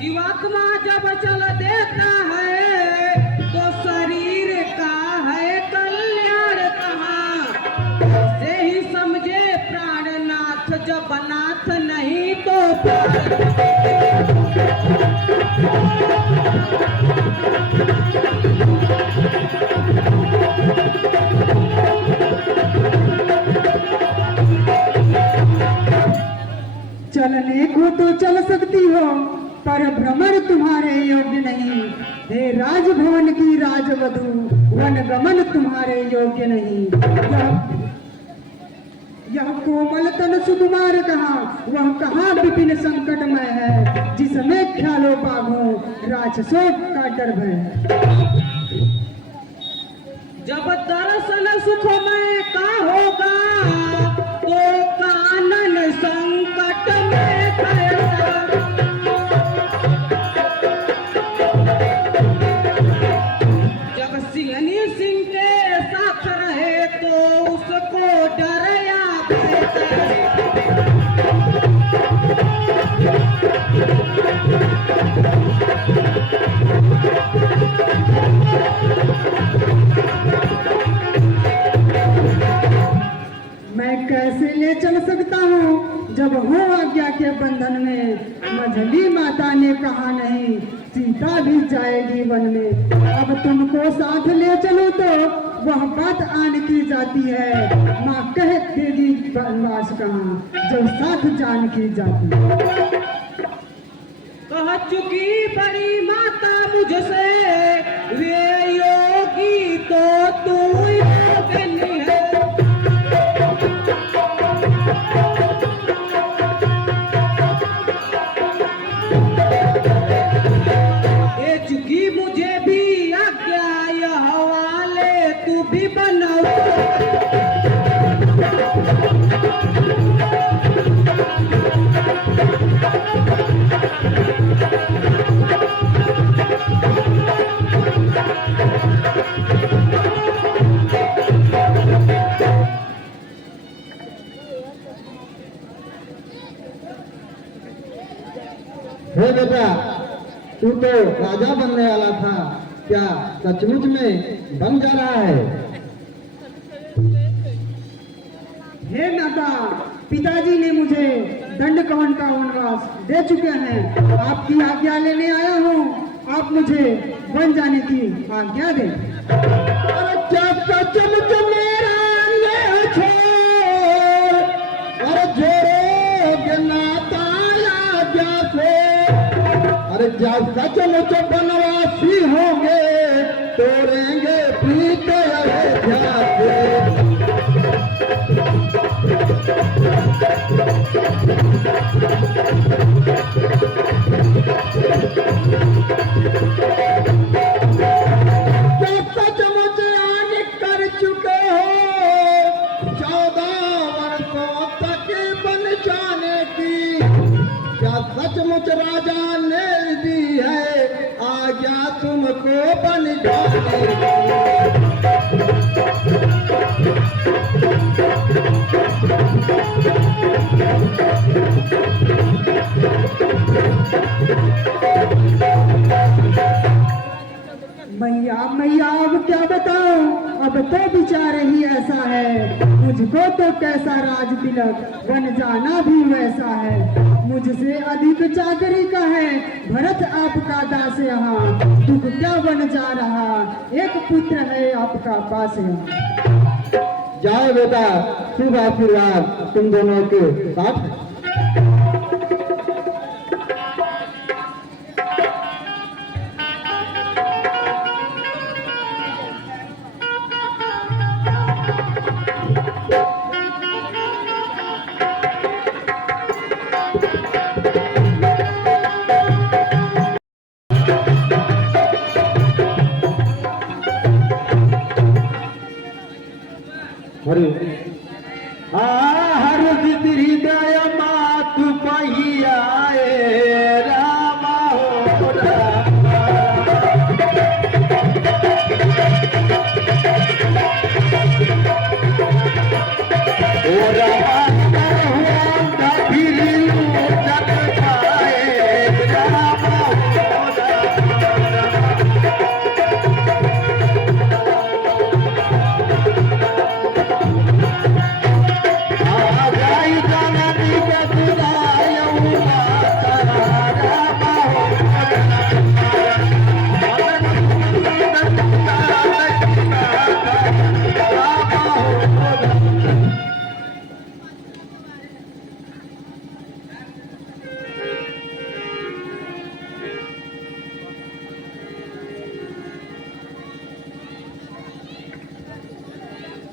जीवात्मा जब चल देता है तो शरीर का है कल्याण कहाँ, से ही समझे प्राणनाथ, जब नाथ नहीं तो चलने को तो चल सकती हो, पर भ्रमण तुम्हारे योग्य नहीं। हे राजभवन की राजवधू, वन गमन तुम्हारे योग्य नहीं। यह कोमल तन सुकुमार कहाँ, वह कहाँ विपिन संकटमय है, जिसमें ख्यालों बाघों राक्षसों का डर भय है। जब दर्शन सुखमय का होगा तो कानन संकट हो आज्ञा के बंधन में। मझली माता ने कहा नहीं सीता भी जाएगी वन में। अब तुमको साथ ले चलो तो वह बात आन की जाती है। माँ कह देगी वनवास कहाँ जब साथ जान की जाती है। कह चुकी बड़ी माता मुझसे वे योगी तो तू योगिनी है। दे चुकी मुझे भी आज्ञा यह वाले तू भी बनाओ। हे बेटा, तू तो राजा बनने वाला था, क्या सचमुच में बन जा रहा है? हे माता, पिताजी ने मुझे दंडकवण का वनवास दे चुके हैं। आपकी आज्ञा लेने आया हूँ। आप मुझे वन जाने की आज्ञा दें। अरे क्या सचमुच मेरा ये छोड़, अरे जोड़ोगे नाता आज्ञा से। अरे जब सचमुच बनवासी होंगे तोड़ेंगे प्रीत अयोध्या से। जब सचमुच आन कर चुके हो 14 वर्षों तक बन जाने की, क्या सचमुच राजा ने दी है आज्ञा तुमको बन जाने की? मैया मैया अब क्या बताऊं, अब तो विचार ही ऐसा है। मुझको तो कैसा राज तिलक बन जाना भी वैसा है। मुझसे अधिक चाकरी का है भरत आपका दास यहाँ। दुख क्या बन जा रहा, एक पुत्र है आपका पास यहाँ। जाओ बेटा, शुभ आशीर्वाद तुम दोनों के साथ है। हरि हर हृदय मात पहियाए रामा हो रामा। ओ रामा हुआ फिर जग पाए रामा हो रामा।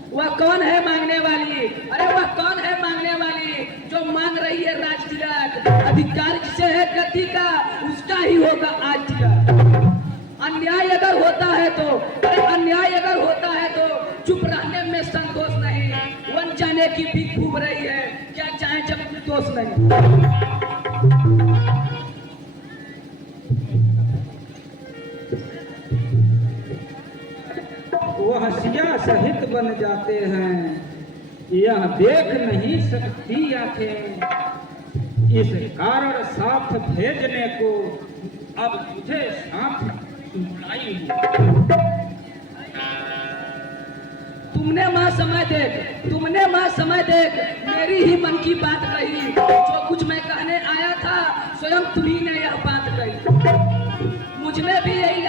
वह कौन है मांगने वाली? अरे वह कौन है मांगने वाली जो मांग रही है राज तिलक? अधिकार जिसे है गति का उसका ही होगा आज तिलक। अन्याय अगर होता है तो, अरे अन्याय अगर होता है तो चुप रहने में संतोष नहीं। वन जाने की भीख फूक रही है, क्या चाहे जब दोष नहीं। वो हंसिया सहित बन जाते हैं, यह देख नहीं सकती आंखें। इस कारण साथ भेजने को अब तुझे साथ बुलाई हूँ। तुम तुमने माँ समय देख मेरी ही मन की बात कही। जो कुछ मैं कहने आया था स्वयं तुम्ही ने यह बात कही। मुझमें भी यही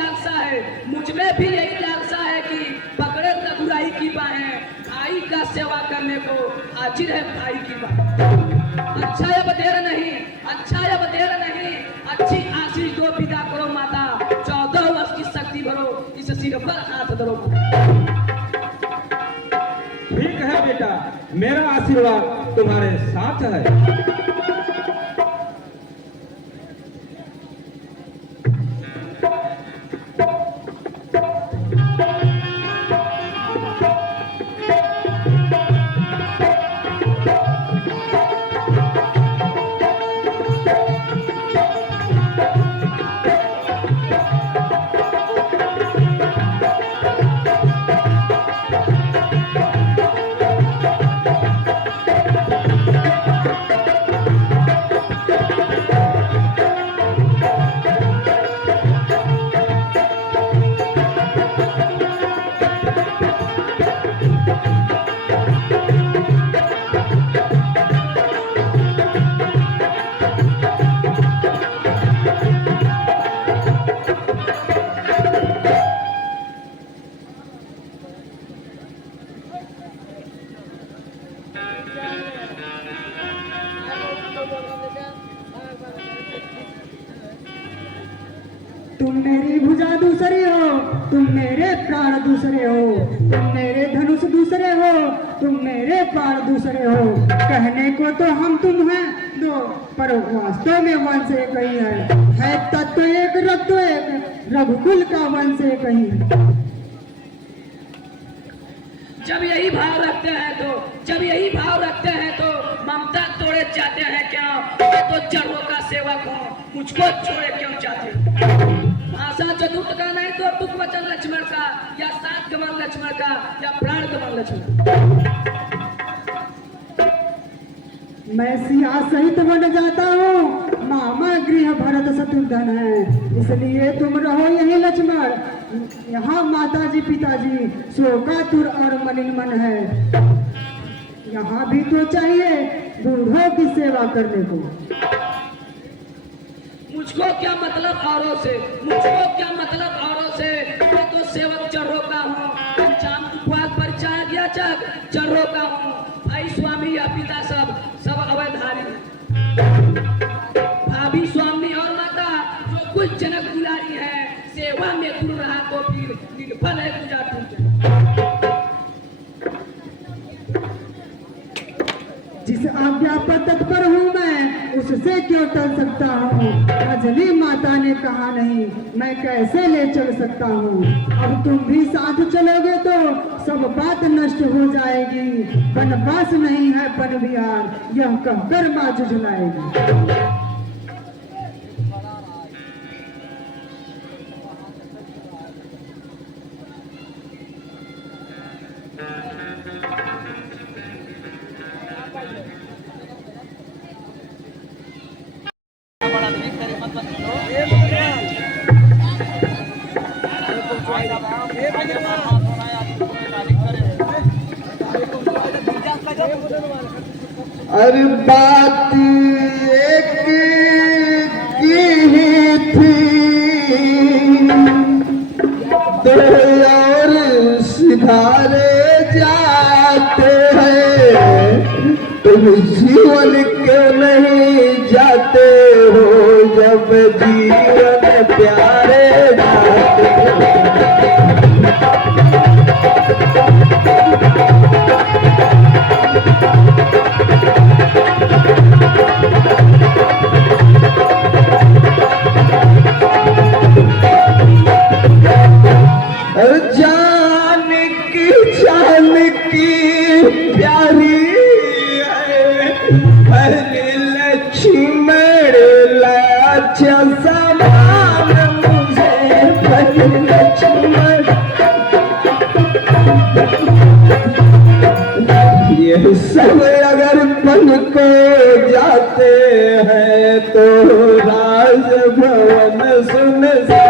लालसा है कि पकड़े बुराई की बाहें, भाई का सेवा करने को हाजिर है भाई की बात। अच्छा अब देर नहीं, अच्छी आशीष दो, विदा करो माता, 14 वर्ष की शक्ति भरो, इस सिर पर हाथ धरो। ठीक है बेटा, मेरा आशीर्वाद तुम्हारे साथ है। तुम मेरी भुजा दूसरी हो, तुम मेरे प्राण दूसरे हो, तुम मेरे धनुष दूसरे हो, तुम मेरे प्राण दूसरे हो। कहने को तो हम तुम हैं दो, पर वास्तव में वंश एक ही है तत्व एक, रत्व एक, रघुकुल का वंश एक ही है। जब यही भाव रखते हैं तो ममता तोड़े जाते हैं क्या? मैं तो जड़ों का सेवक हूँ, मुझको छोड़े क्यों जाते हो? भाषा चतुर्थ का नहीं तो टुक वचन लक्ष्मण का, या सात गमन लक्ष्मण का, या प्राण गमन लक्ष्मण का। मैं सिया सहित बन जाता हूँ, मामा गृह भरत शत्रुघ्न है, इसलिए तुम रहो यही लक्ष्मण। यहाँ माताजी पिताजी शोकातुर और मलिन मन है, यहाँ भी तो चाहिए बूढ़ों की सेवा करने को। मुझको क्या मतलब औरों से, मैं तो सेवक चर्रों का हूँ, पंचाम उपवास परिचय दिया जग चर्रों का हूँ। भाई स्वामी या पिता सब अवैधारी हैं। भाभी स्वामी और माता जो कुछ जनक दुलारी है, सेवा में दूर रहा तो फिर निर्फल है पूजा टूट। जिस आज्ञा पर तत्पर हूँ मैं, उससे क्यों टल सकता हूँ? अंजलि माता ने कहा नहीं, मैं कैसे ले चल सकता हूँ? अब तुम भी साथ चलोगे तो सब बात नष्ट हो जाएगी। वनवास नहीं है पन बिहार, यह कहकर माँ झुझलाएगी। अरे बात एक की ही थी, दो और सिधारे जाते हैं, तुम जीवन के नहीं जाते हो, जब जीवन प्यारे जाते हो। ये सब अगर बन को जाते हैं तो राजभवन सुनसान।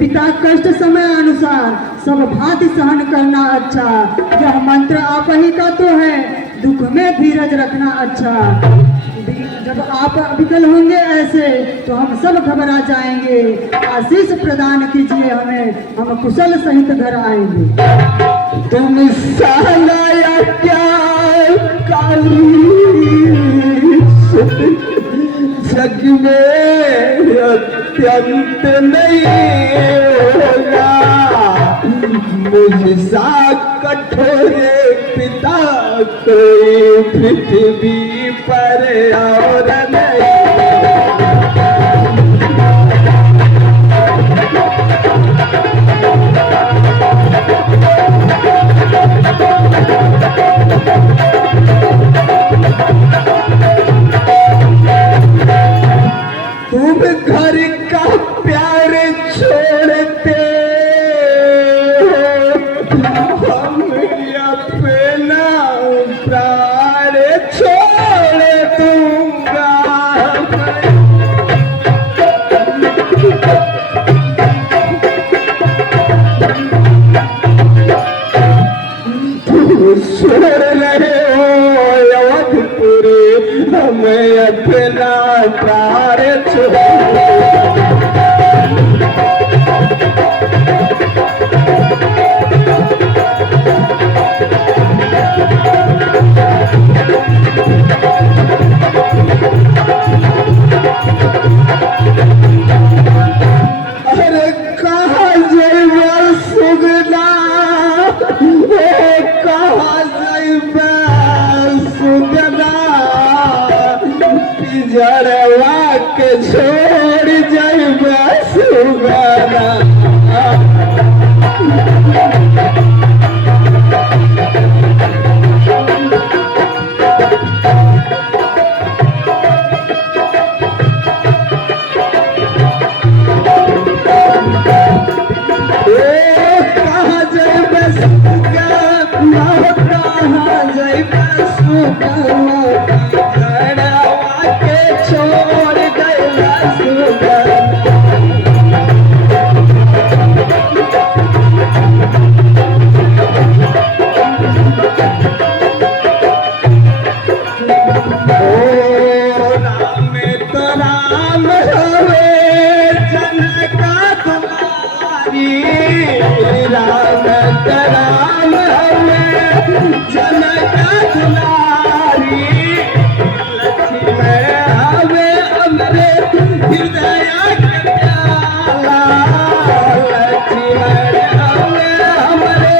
पिता कष्ट समय अनुसार सब भांति सहन करना अच्छा। यह मंत्र आप ही का तो है, दुख में धीरज रखना अच्छा। जब आप विकल होंगे ऐसे तो हम सब घबरा जाएंगे। आशीष प्रदान कीजिए हमें, हम कुशल सहित घर आएंगे। तुम सहनाया क्या जग में अत्यंत नहीं होगा, मुझसा कठोर पिता कोई पृथ्वी पर और नहीं। तुम घर का प्यार छोड़ते हो, हम अपना प्राण छोड़ दूंगा। तुम छोड़ रहे हो अवधपुरी, हमें अपना प्राण छोड़। अरे कहाँ जाइबा सुगना, कहाँ जाइबा सुगना, पिंजरवा के छोड़ जाइबा सुगना। कहाँ जाइबा सुगना, कहाँ जाइबा सुगना, पिंजरवा के छोड़ जाइबा सुगना। राम तो राम हवे जनका तुम्हारी, राम तो राम हवे जनका तुम्हारी, लक्ष्मण हवे हमरे हृदय के प्याला, लक्ष्मण हवे हमरे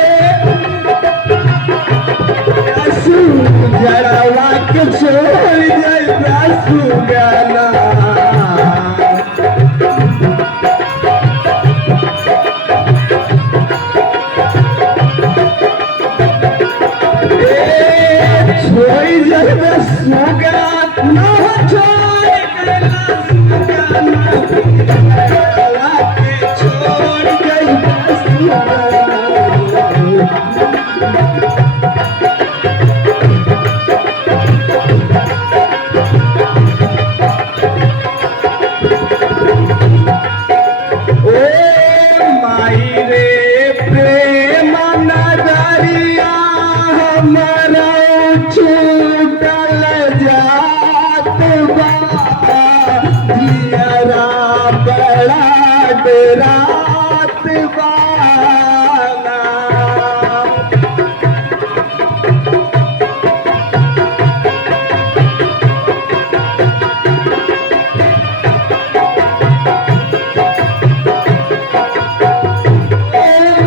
जड़वा के छोड़ जाइबा सुगना। छोड़ जाइबा सुगना, छोड़ गइला सुगना, जड़वा के छोड़ जाइबा सुगना। माई रे प्रेम नगरिया हमारा छूटल जात बा, जियरा बड़ा डरात बा।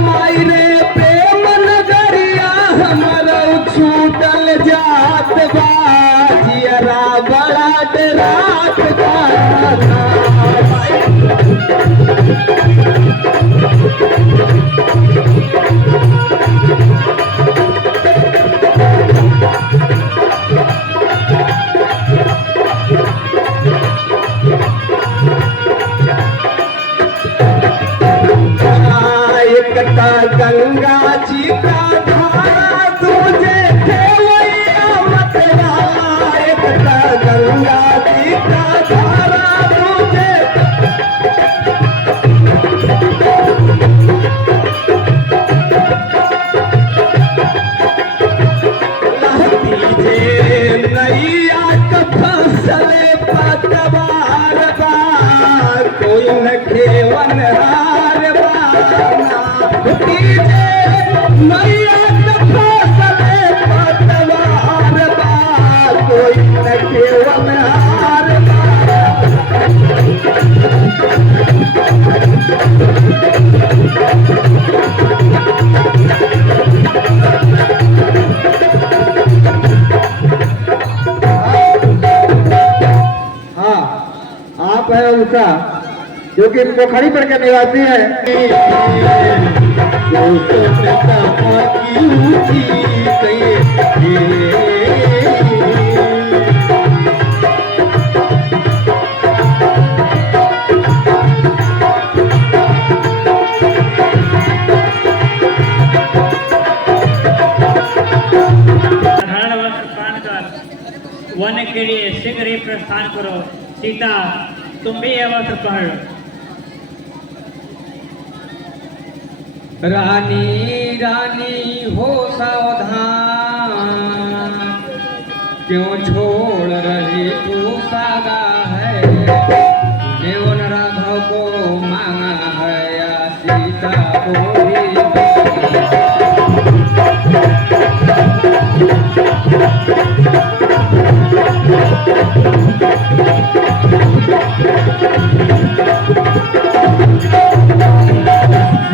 माई रे प्रेम नगरिया हमारा छूटल जात बा, जियरा बड़ा डरात बा। एकता गंगा जी का धारा तुझे खेवैया मत वाला, एकता गंगा जी का धारा तुझे फसले पतवार बा कोई न खेवन हार बाना कीजे मैया फसले पतवार बा कोई न खेवन हार हाँ आप है उनका जो कि पोखरी पर के निवासी है। साधारण वस्त्र पान कर वन के लिए शीघ्र ही प्रस्थान करो। सीता तुम भी यह वस्त्र पहन लो। रानी रानी हो सावधान क्यों छोड़ रही तू सागा है देवन राघव को मांगा है या सीता को ही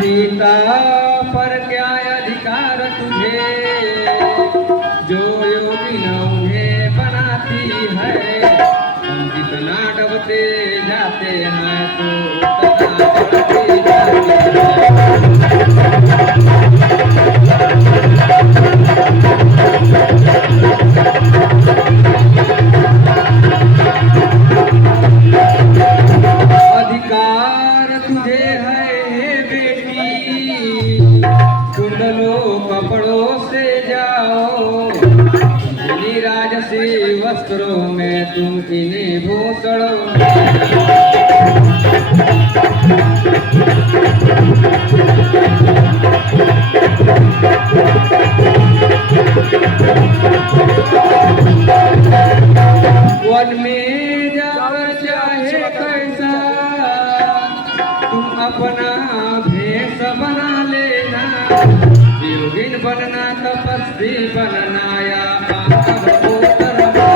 सीता पर क्या अधिकार तुझे जो योगी न उन्हें बनाती है हम जितना डबते जाते हैं तो उतना चढ़ती जाती है। अधिकार तुझे है हे बेटी कुंडलो कपड़ों से जाओ इन्हीं राजसी वस्त्रों में तुम इन्हीं भूषणों वन में जाकर चाहे कैसा तुम अपना भेष बना लेना योगिन बनना तपस्वी बनना या अवधूत बनना।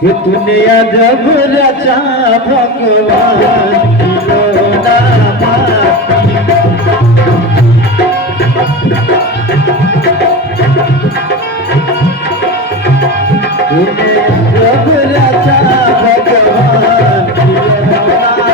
कि तूने जब रचा भगवान खिलौना तूने जब रचा भगवान खिलौना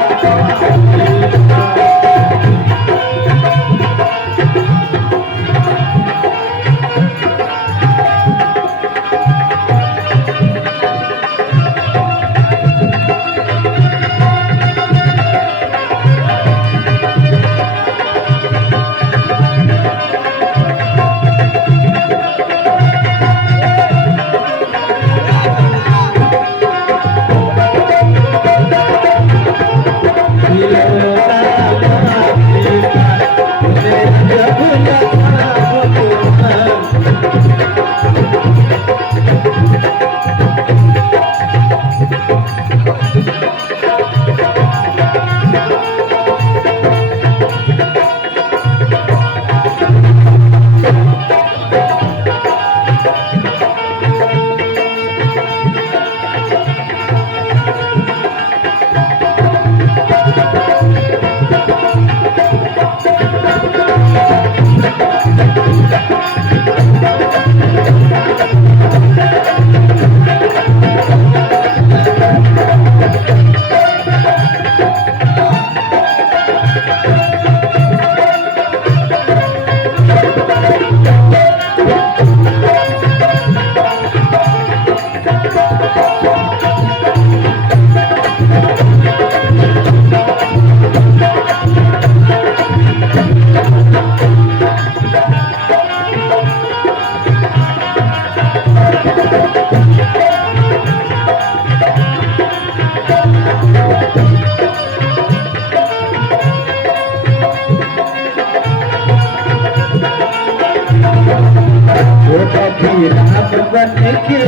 भी राम बन के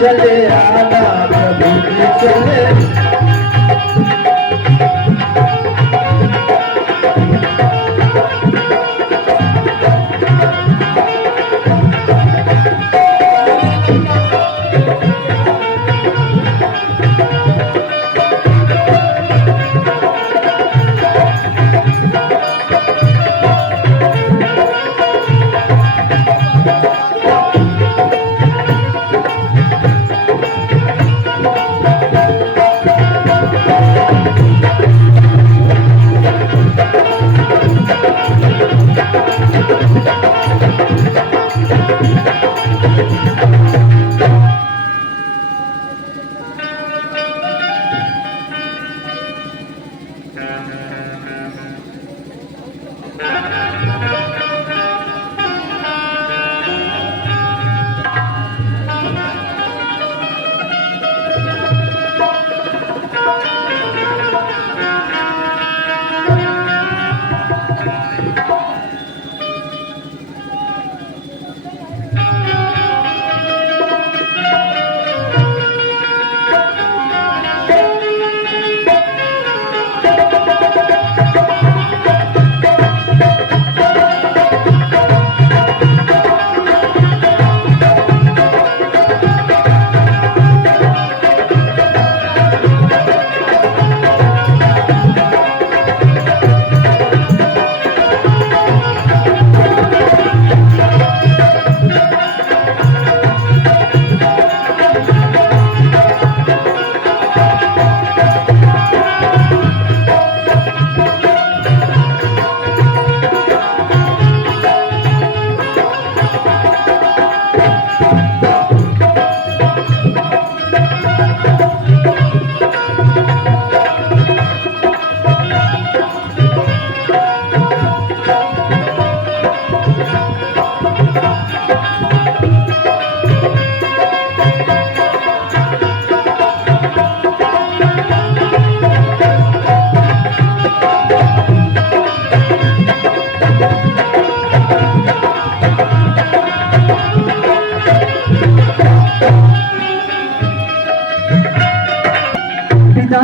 चले आना प्रभु के चले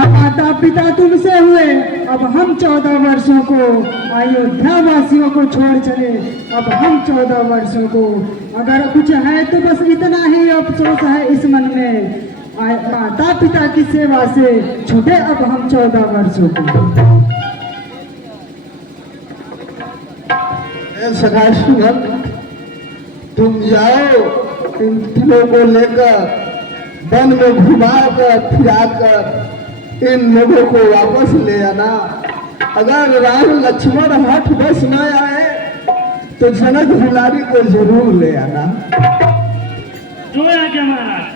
माता पिता तुमसे हुए, अब हम 14 वर्षों को अयोध्या वासियों को छोड़ चले। अब हम 14 वर्षों को, अगर कुछ है तो बस इतना ही अफसोस है इस मन में, माता पिता की सेवा से छूटे अब हम 14 वर्षों को। सखा शुभम, तुम जाओ इन तीनों को लेकर वन में घुमाकर फिराकर इन लोगों को वापस ले आना। अगर राम लक्ष्मण हठ बस न आए तो जनक दुलारी को जरूर ले आना। जो आज्ञा महाराज।